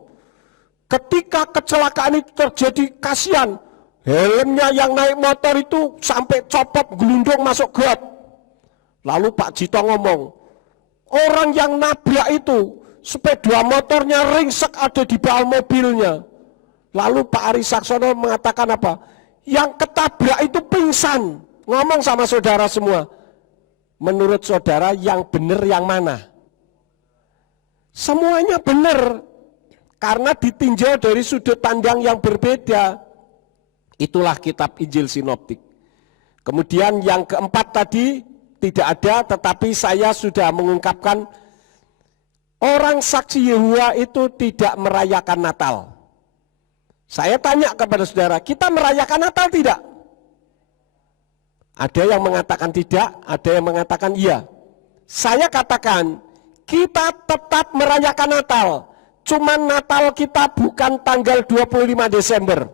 Ketika kecelakaan itu terjadi, kasihan. Helmnya yang naik motor itu sampai copot, gelundung masuk got. Lalu Pak Jito ngomong, orang yang nabrak itu sepeda motornya ringsek ada di bawah mobilnya. Lalu Pak Ari Saksono mengatakan apa? Yang ketabrak itu pingsan. Ngomong sama saudara semua. Menurut saudara yang benar yang mana? Semuanya benar. Karena ditinjau dari sudut pandang yang berbeda. Itulah kitab Injil Sinoptik. Kemudian yang keempat tadi tidak ada, tetapi saya sudah mengungkapkan orang saksi Yehova itu tidak merayakan Natal. Saya tanya kepada saudara, kita merayakan Natal tidak? Ada yang mengatakan tidak, ada yang mengatakan iya. Saya katakan, kita tetap merayakan Natal. Cuman Natal kita bukan tanggal 25 Desember.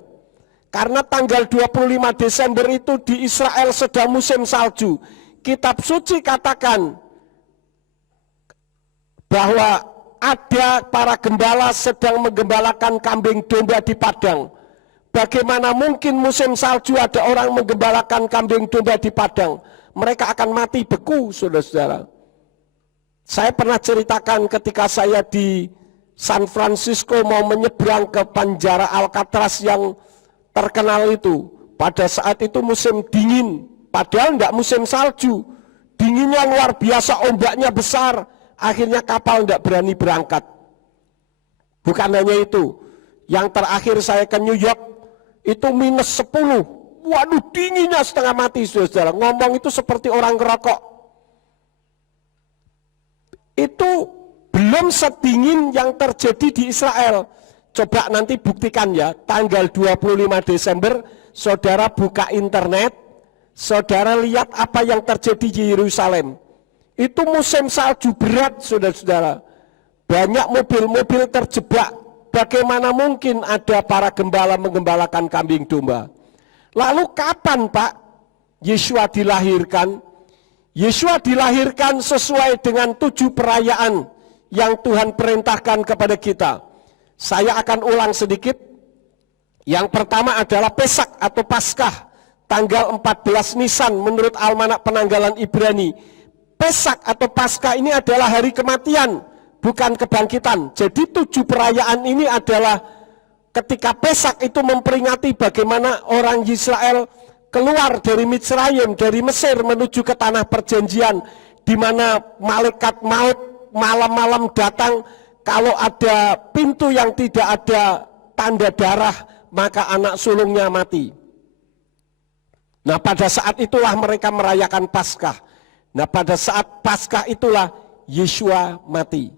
Karena tanggal 25 Desember itu di Israel sedang musim salju. Kitab suci katakan bahwa ada para gembala sedang menggembalakan kambing domba di padang. Bagaimana mungkin musim salju ada orang menggembalakan kambing domba di padang? Mereka akan mati beku, saudara-saudara. Saya pernah ceritakan ketika saya di San Francisco mau menyeberang ke penjara Alcatraz yang terkenal itu. Pada saat itu musim dingin, padahal enggak musim salju. Dinginnya luar biasa, ombaknya besar. Akhirnya kapal tidak berani berangkat. Bukan hanya itu. Yang terakhir saya ke New York, itu minus 10. Waduh, dinginnya setengah mati, saudara. Ngomong itu seperti orang ngerokok. Itu belum sedingin yang terjadi di Israel. Coba nanti buktikan ya, tanggal 25 Desember, saudara buka internet, saudara lihat apa yang terjadi di Yerusalem. Itu musim salju berat, saudara-saudara. Banyak mobil-mobil terjebak. Bagaimana mungkin ada para gembala menggembalakan kambing domba? Lalu kapan Pak Yesua dilahirkan? Yesua dilahirkan sesuai dengan 7 perayaan yang Tuhan perintahkan kepada kita. Saya akan ulang sedikit. Yang pertama adalah Pesak atau Paskah, tanggal 14 Nisan menurut Almanak Penanggalan Ibrani. Pesak atau Paskah ini adalah hari kematian, bukan kebangkitan. Jadi 7 perayaan ini adalah ketika Pesak itu memperingati bagaimana orang Israel keluar dari Mitsrayim, dari Mesir menuju ke tanah perjanjian, di mana malaikat maut malam-malam datang. Kalau ada pintu yang tidak ada tanda darah, maka anak sulungnya mati. Nah, pada saat itulah mereka merayakan Paskah. Nah, pada saat Paskah itulah Yesua mati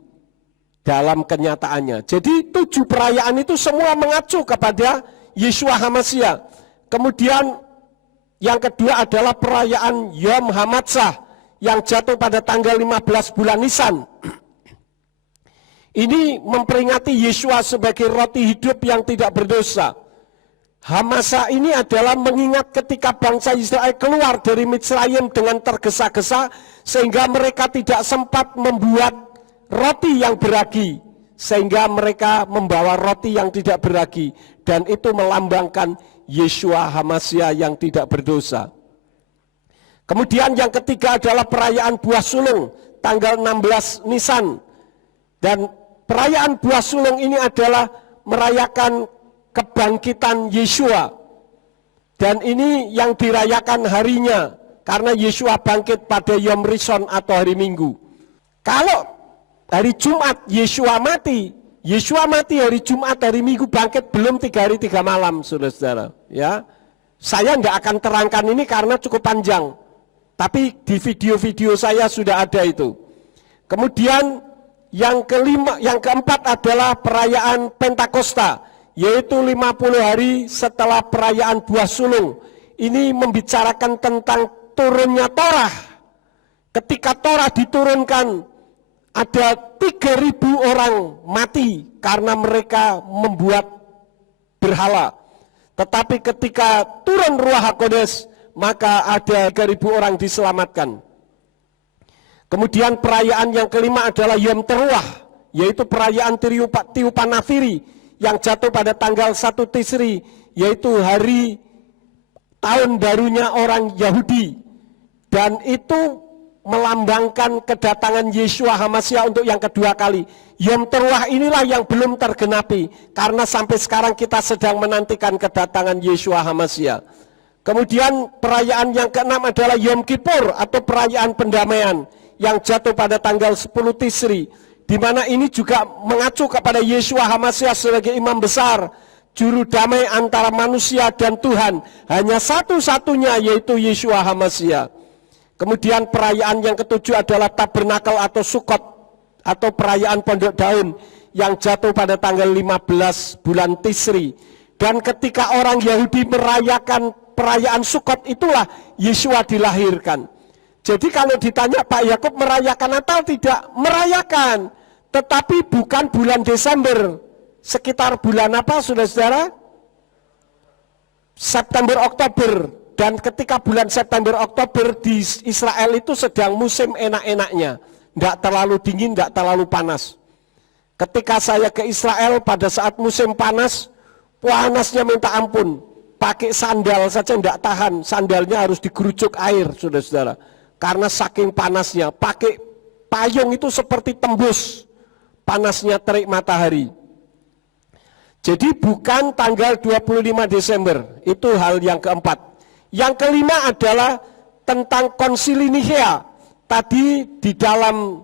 dalam kenyataannya. Jadi 7 perayaan itu semua mengacu kepada Yesua HaMasiah. Kemudian yang kedua adalah perayaan Yom HaMatzah yang jatuh pada tanggal 15 bulan Nisan. Ini memperingati Yesua sebagai roti hidup yang tidak berdosa. Hamasa ini adalah mengingat ketika bangsa Israel keluar dari Mitsrayim dengan tergesa-gesa sehingga mereka tidak sempat membuat roti yang beragi, sehingga mereka membawa roti yang tidak beragi, dan itu melambangkan Yesua HaMasiah yang tidak berdosa. Kemudian yang ketiga adalah perayaan buah sulung tanggal 16 Nisan, dan perayaan buah sulung ini adalah merayakan kebangkitan Yesua, dan ini yang dirayakan harinya karena Yesua bangkit pada Yom Rishon atau hari Minggu. Kalau hari Jumat Yesua mati hari Jumat, hari Minggu bangkit belum 3 hari 3 malam, saudara-saudara. Ya, saya tidak akan terangkan ini karena cukup panjang, tapi di video-video saya sudah ada itu. Kemudian yang keempat adalah perayaan Pentakosta, yaitu 50 hari setelah perayaan buah sulung. Ini membicarakan tentang turunnya Torah. Ketika Torah diturunkan, ada 3.000 orang mati karena mereka membuat berhala. Tetapi ketika turun Ruach HaKodes, maka ada 3.000 orang diselamatkan. Kemudian perayaan yang kelima adalah Yom Teruah, yaitu perayaan tiupan nafiri yang jatuh pada tanggal 1 Tisri, yaitu hari tahun barunya orang Yahudi. Dan itu melambangkan kedatangan Yeshua HaMashiach untuk yang kedua kali. Yom Teruah inilah yang belum tergenapi, karena sampai sekarang kita sedang menantikan kedatangan Yeshua HaMashiach. Kemudian perayaan yang keenam adalah Yom Kippur atau perayaan pendamaian yang jatuh pada tanggal 10 Tisri, di mana ini juga mengacu kepada Yeshua HaMashiach sebagai imam besar, juru damai antara manusia dan Tuhan, hanya satu-satunya yaitu Yeshua HaMashiach. Kemudian perayaan yang ketujuh adalah Tabernakel atau Sukot atau perayaan Pondok Daun yang jatuh pada tanggal 15 bulan Tisri. Dan ketika orang Yahudi merayakan perayaan Sukot, itulah Yeshua dilahirkan. Jadi kalau ditanya Pak Yakub merayakan Natal, tidak merayakan, tetapi bukan bulan Desember. Sekitar bulan apa saudara-saudara? September, Oktober. Dan ketika bulan September, Oktober di Israel itu sedang musim enak-enaknya. Tidak terlalu dingin, tidak terlalu panas. Ketika saya ke Israel pada saat musim panas, panasnya minta ampun. Pakai sandal saja tidak tahan, sandalnya harus digerucuk air, saudara-saudara. Karena saking panasnya, pakai payung itu seperti tembus panasnya terik matahari. Jadi bukan tanggal 25 Desember, itu hal yang keempat. Yang kelima adalah tentang Konsili Nikea. Tadi di dalam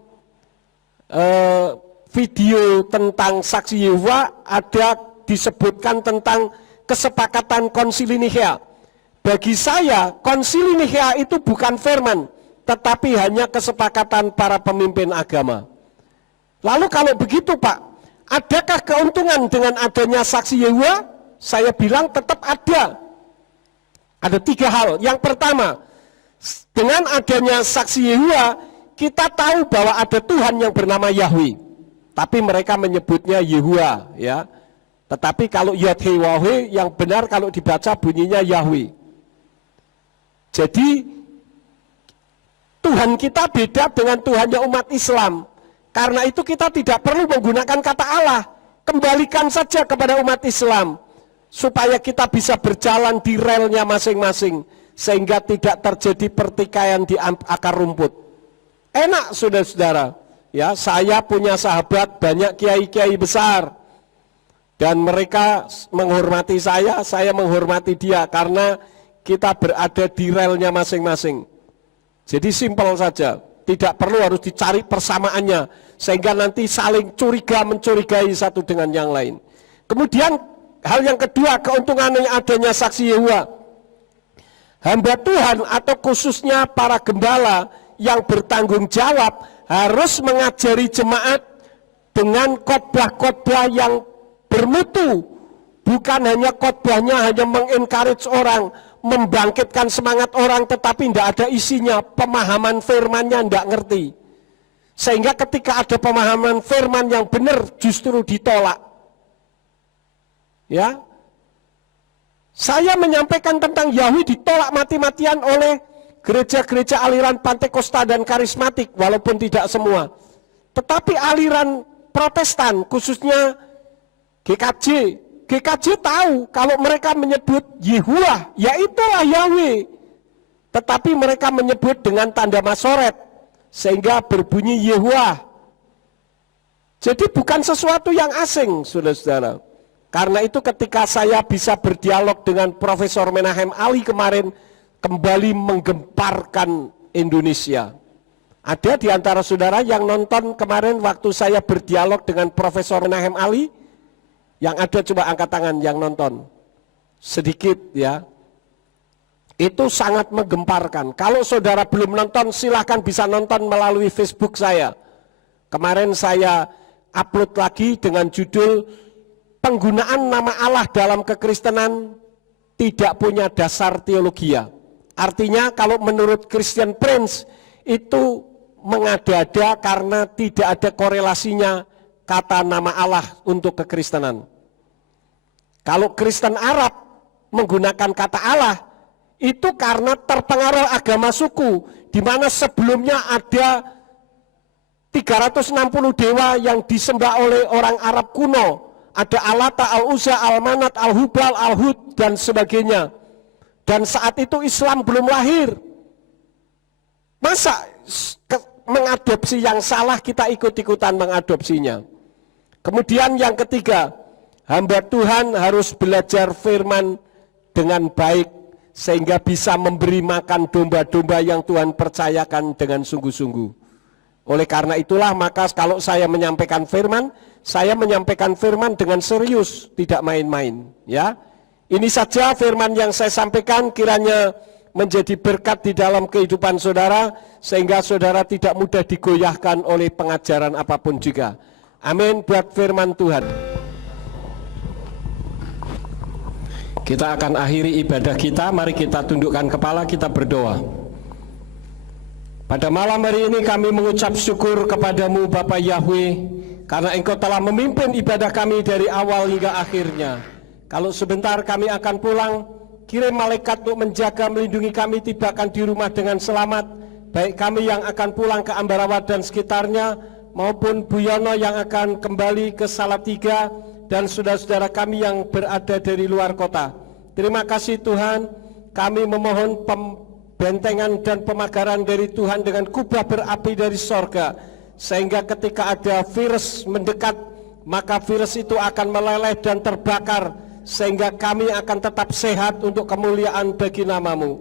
video tentang saksi Yehova ada disebutkan tentang kesepakatan Konsili Nikea. Bagi saya, Konsili Nikea itu bukan firman, tetapi hanya kesepakatan para pemimpin agama. Lalu kalau begitu Pak, adakah keuntungan dengan adanya saksi Yehova? Saya bilang tetap ada. Ada tiga hal. Yang pertama, dengan adanya saksi Yehova, kita tahu bahwa ada Tuhan yang bernama Yahweh. Tapi mereka menyebutnya Yehova, ya. Tetapi kalau Yod-Heh-Waw-Heh yang benar kalau dibaca bunyinya Yahweh. Jadi Tuhan kita beda dengan Tuhannya umat Islam. Karena itu kita tidak perlu menggunakan kata Allah. Kembalikan saja kepada umat Islam, supaya kita bisa berjalan di relnya masing-masing, sehingga tidak terjadi pertikaian di akar rumput. Enak saudara-saudara, ya, saya punya sahabat banyak kiai-kiai besar, dan mereka menghormati saya menghormati dia, karena kita berada di relnya masing-masing. Jadi simpel saja, tidak perlu harus dicari persamaannya, sehingga nanti saling mencurigai satu dengan yang lain. Kemudian hal yang kedua, keuntungan yang adanya saksi Yehova. Hamba Tuhan atau khususnya para gembala yang bertanggung jawab harus mengajari jemaat dengan khotbah-khotbah yang bermutu. Bukan hanya khotbahnya hanya mengencourage orang, membangkitkan semangat orang, tetapi tidak ada isinya, pemahaman firmannya tidak ngerti. Sehingga ketika ada pemahaman firman yang benar justru ditolak. Ya, saya menyampaikan tentang Yahweh ditolak mati-matian oleh gereja-gereja aliran Pantekosta dan karismatik, walaupun tidak semua. Tetapi aliran Protestan, khususnya GKJ tahu kalau mereka menyebut Yehuwa, ya itulah Yahweh. Tetapi mereka menyebut dengan tanda masoret, sehingga berbunyi Yehuwa. Jadi bukan sesuatu yang asing, saudara-saudara. Karena itu ketika saya bisa berdialog dengan Profesor Menahem Ali kemarin, kembali menggemparkan Indonesia. Ada di antara saudara yang nonton kemarin waktu saya berdialog dengan Profesor Menahem Ali? Yang ada coba angkat tangan yang nonton. Sedikit ya. Itu sangat menggemparkan. Kalau saudara belum nonton, silahkan bisa nonton melalui Facebook saya. Kemarin saya upload lagi dengan judul penggunaan nama Allah dalam kekristenan tidak punya dasar teologia. Artinya kalau menurut Christian Prince itu mengada-ada karena tidak ada korelasinya kata nama Allah untuk kekristenan. Kalau Kristen Arab menggunakan kata Allah itu karena terpengaruh agama suku, di mana sebelumnya ada 360 dewa yang disembah oleh orang Arab kuno. Ada Alata, Al-Uzza, Al-Manat, Al-Hubal, Al-Hud, dan sebagainya. Dan saat itu Islam belum lahir. Masa mengadopsi yang salah, kita ikut-ikutan mengadopsinya. Kemudian yang ketiga, hamba Tuhan harus belajar firman dengan baik sehingga bisa memberi makan domba-domba yang Tuhan percayakan dengan sungguh-sungguh. Oleh karena itulah maka kalau saya menyampaikan firman, saya menyampaikan firman dengan serius, tidak main-main, ya. Ini saja firman yang saya sampaikan, kiranya menjadi berkat di dalam kehidupan saudara, sehingga saudara tidak mudah digoyahkan oleh pengajaran apapun juga. Amin buat firman Tuhan. Kita akan akhiri ibadah kita, mari kita tundukkan kepala, kita berdoa. Pada malam hari ini kami mengucap syukur kepadamu Bapa Yahweh, karena Engkau telah memimpin ibadah kami dari awal hingga akhirnya. Kalau sebentar kami akan pulang, kirim malaikat untuk menjaga, melindungi kami, tibakan di rumah dengan selamat, baik kami yang akan pulang ke Ambarawa dan sekitarnya, maupun Bu Yono yang akan kembali ke Salatiga, dan saudara-saudara kami yang berada dari luar kota. Terima kasih Tuhan, kami memohon pembentengan dan pemagaran dari Tuhan dengan kubah berapi dari sorga, sehingga ketika ada virus mendekat, maka virus itu akan meleleh dan terbakar, sehingga kami akan tetap sehat untuk kemuliaan bagi namamu.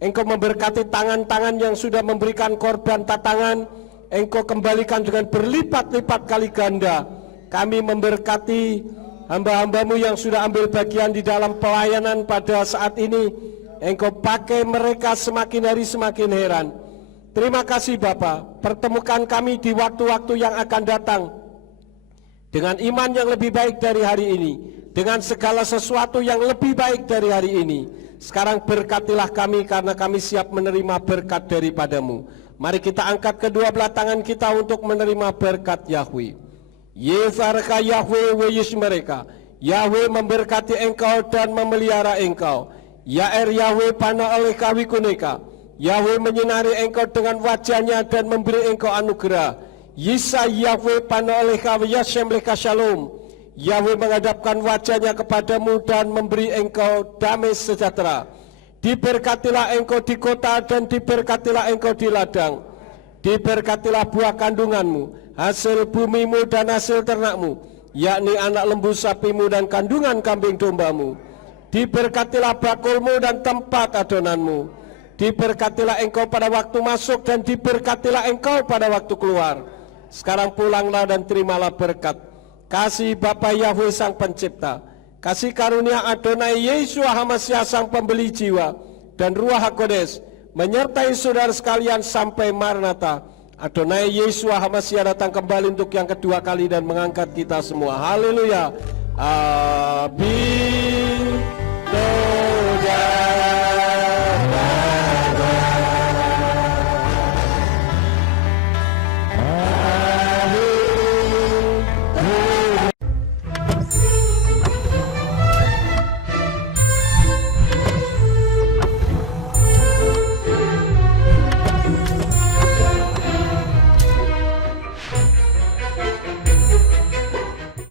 Engkau memberkati tangan-tangan yang sudah memberikan korban tatangan, Engkau kembalikan dengan berlipat-lipat kali ganda. Kami memberkati hamba-hambamu yang sudah ambil bagian di dalam pelayanan pada saat ini, Engkau pakai mereka semakin hari semakin heran. Terima kasih Bapa, pertemukan kami di waktu-waktu yang akan datang dengan iman yang lebih baik dari hari ini, dengan segala sesuatu yang lebih baik dari hari ini. Sekarang berkatilah kami karena kami siap menerima berkat daripadamu. Mari kita angkat kedua belah tangan kita untuk menerima berkat Yahweh. Yefarka Yahweh weyis mereka. Yahweh memberkati engkau dan memelihara engkau. Yaer Yahweh pana oleh kawi kuneka. Yahweh menyinari engkau dengan wajahnya dan memberi engkau anugerah. Yisa Yahweh pana oleh kawi yashem leka shalom. Yahweh menghadapkan wajahnya kepadamu dan memberi engkau damai sejahtera. Diberkatilah engkau di kota dan diberkatilah engkau di ladang. Diberkatilah buah kandunganmu, hasil bumimu dan hasil ternakmu, yakni anak lembu sapimu dan kandungan kambing dombamu. Diberkatilah bakulmu dan tempat adonanmu. Diberkatilah engkau pada waktu masuk dan diberkatilah engkau pada waktu keluar. Sekarang pulanglah dan terimalah berkat kasih Bapa Yahweh Sang Pencipta, kasih karunia Adonai Yeshua HaMashiach Sang Pembeli Jiwa, dan Ruach HaKodes menyertai saudara sekalian sampai Maranatha. Adonai Yeshua HaMashiach datang kembali untuk yang kedua kali dan mengangkat kita semua. Haleluya. Amin.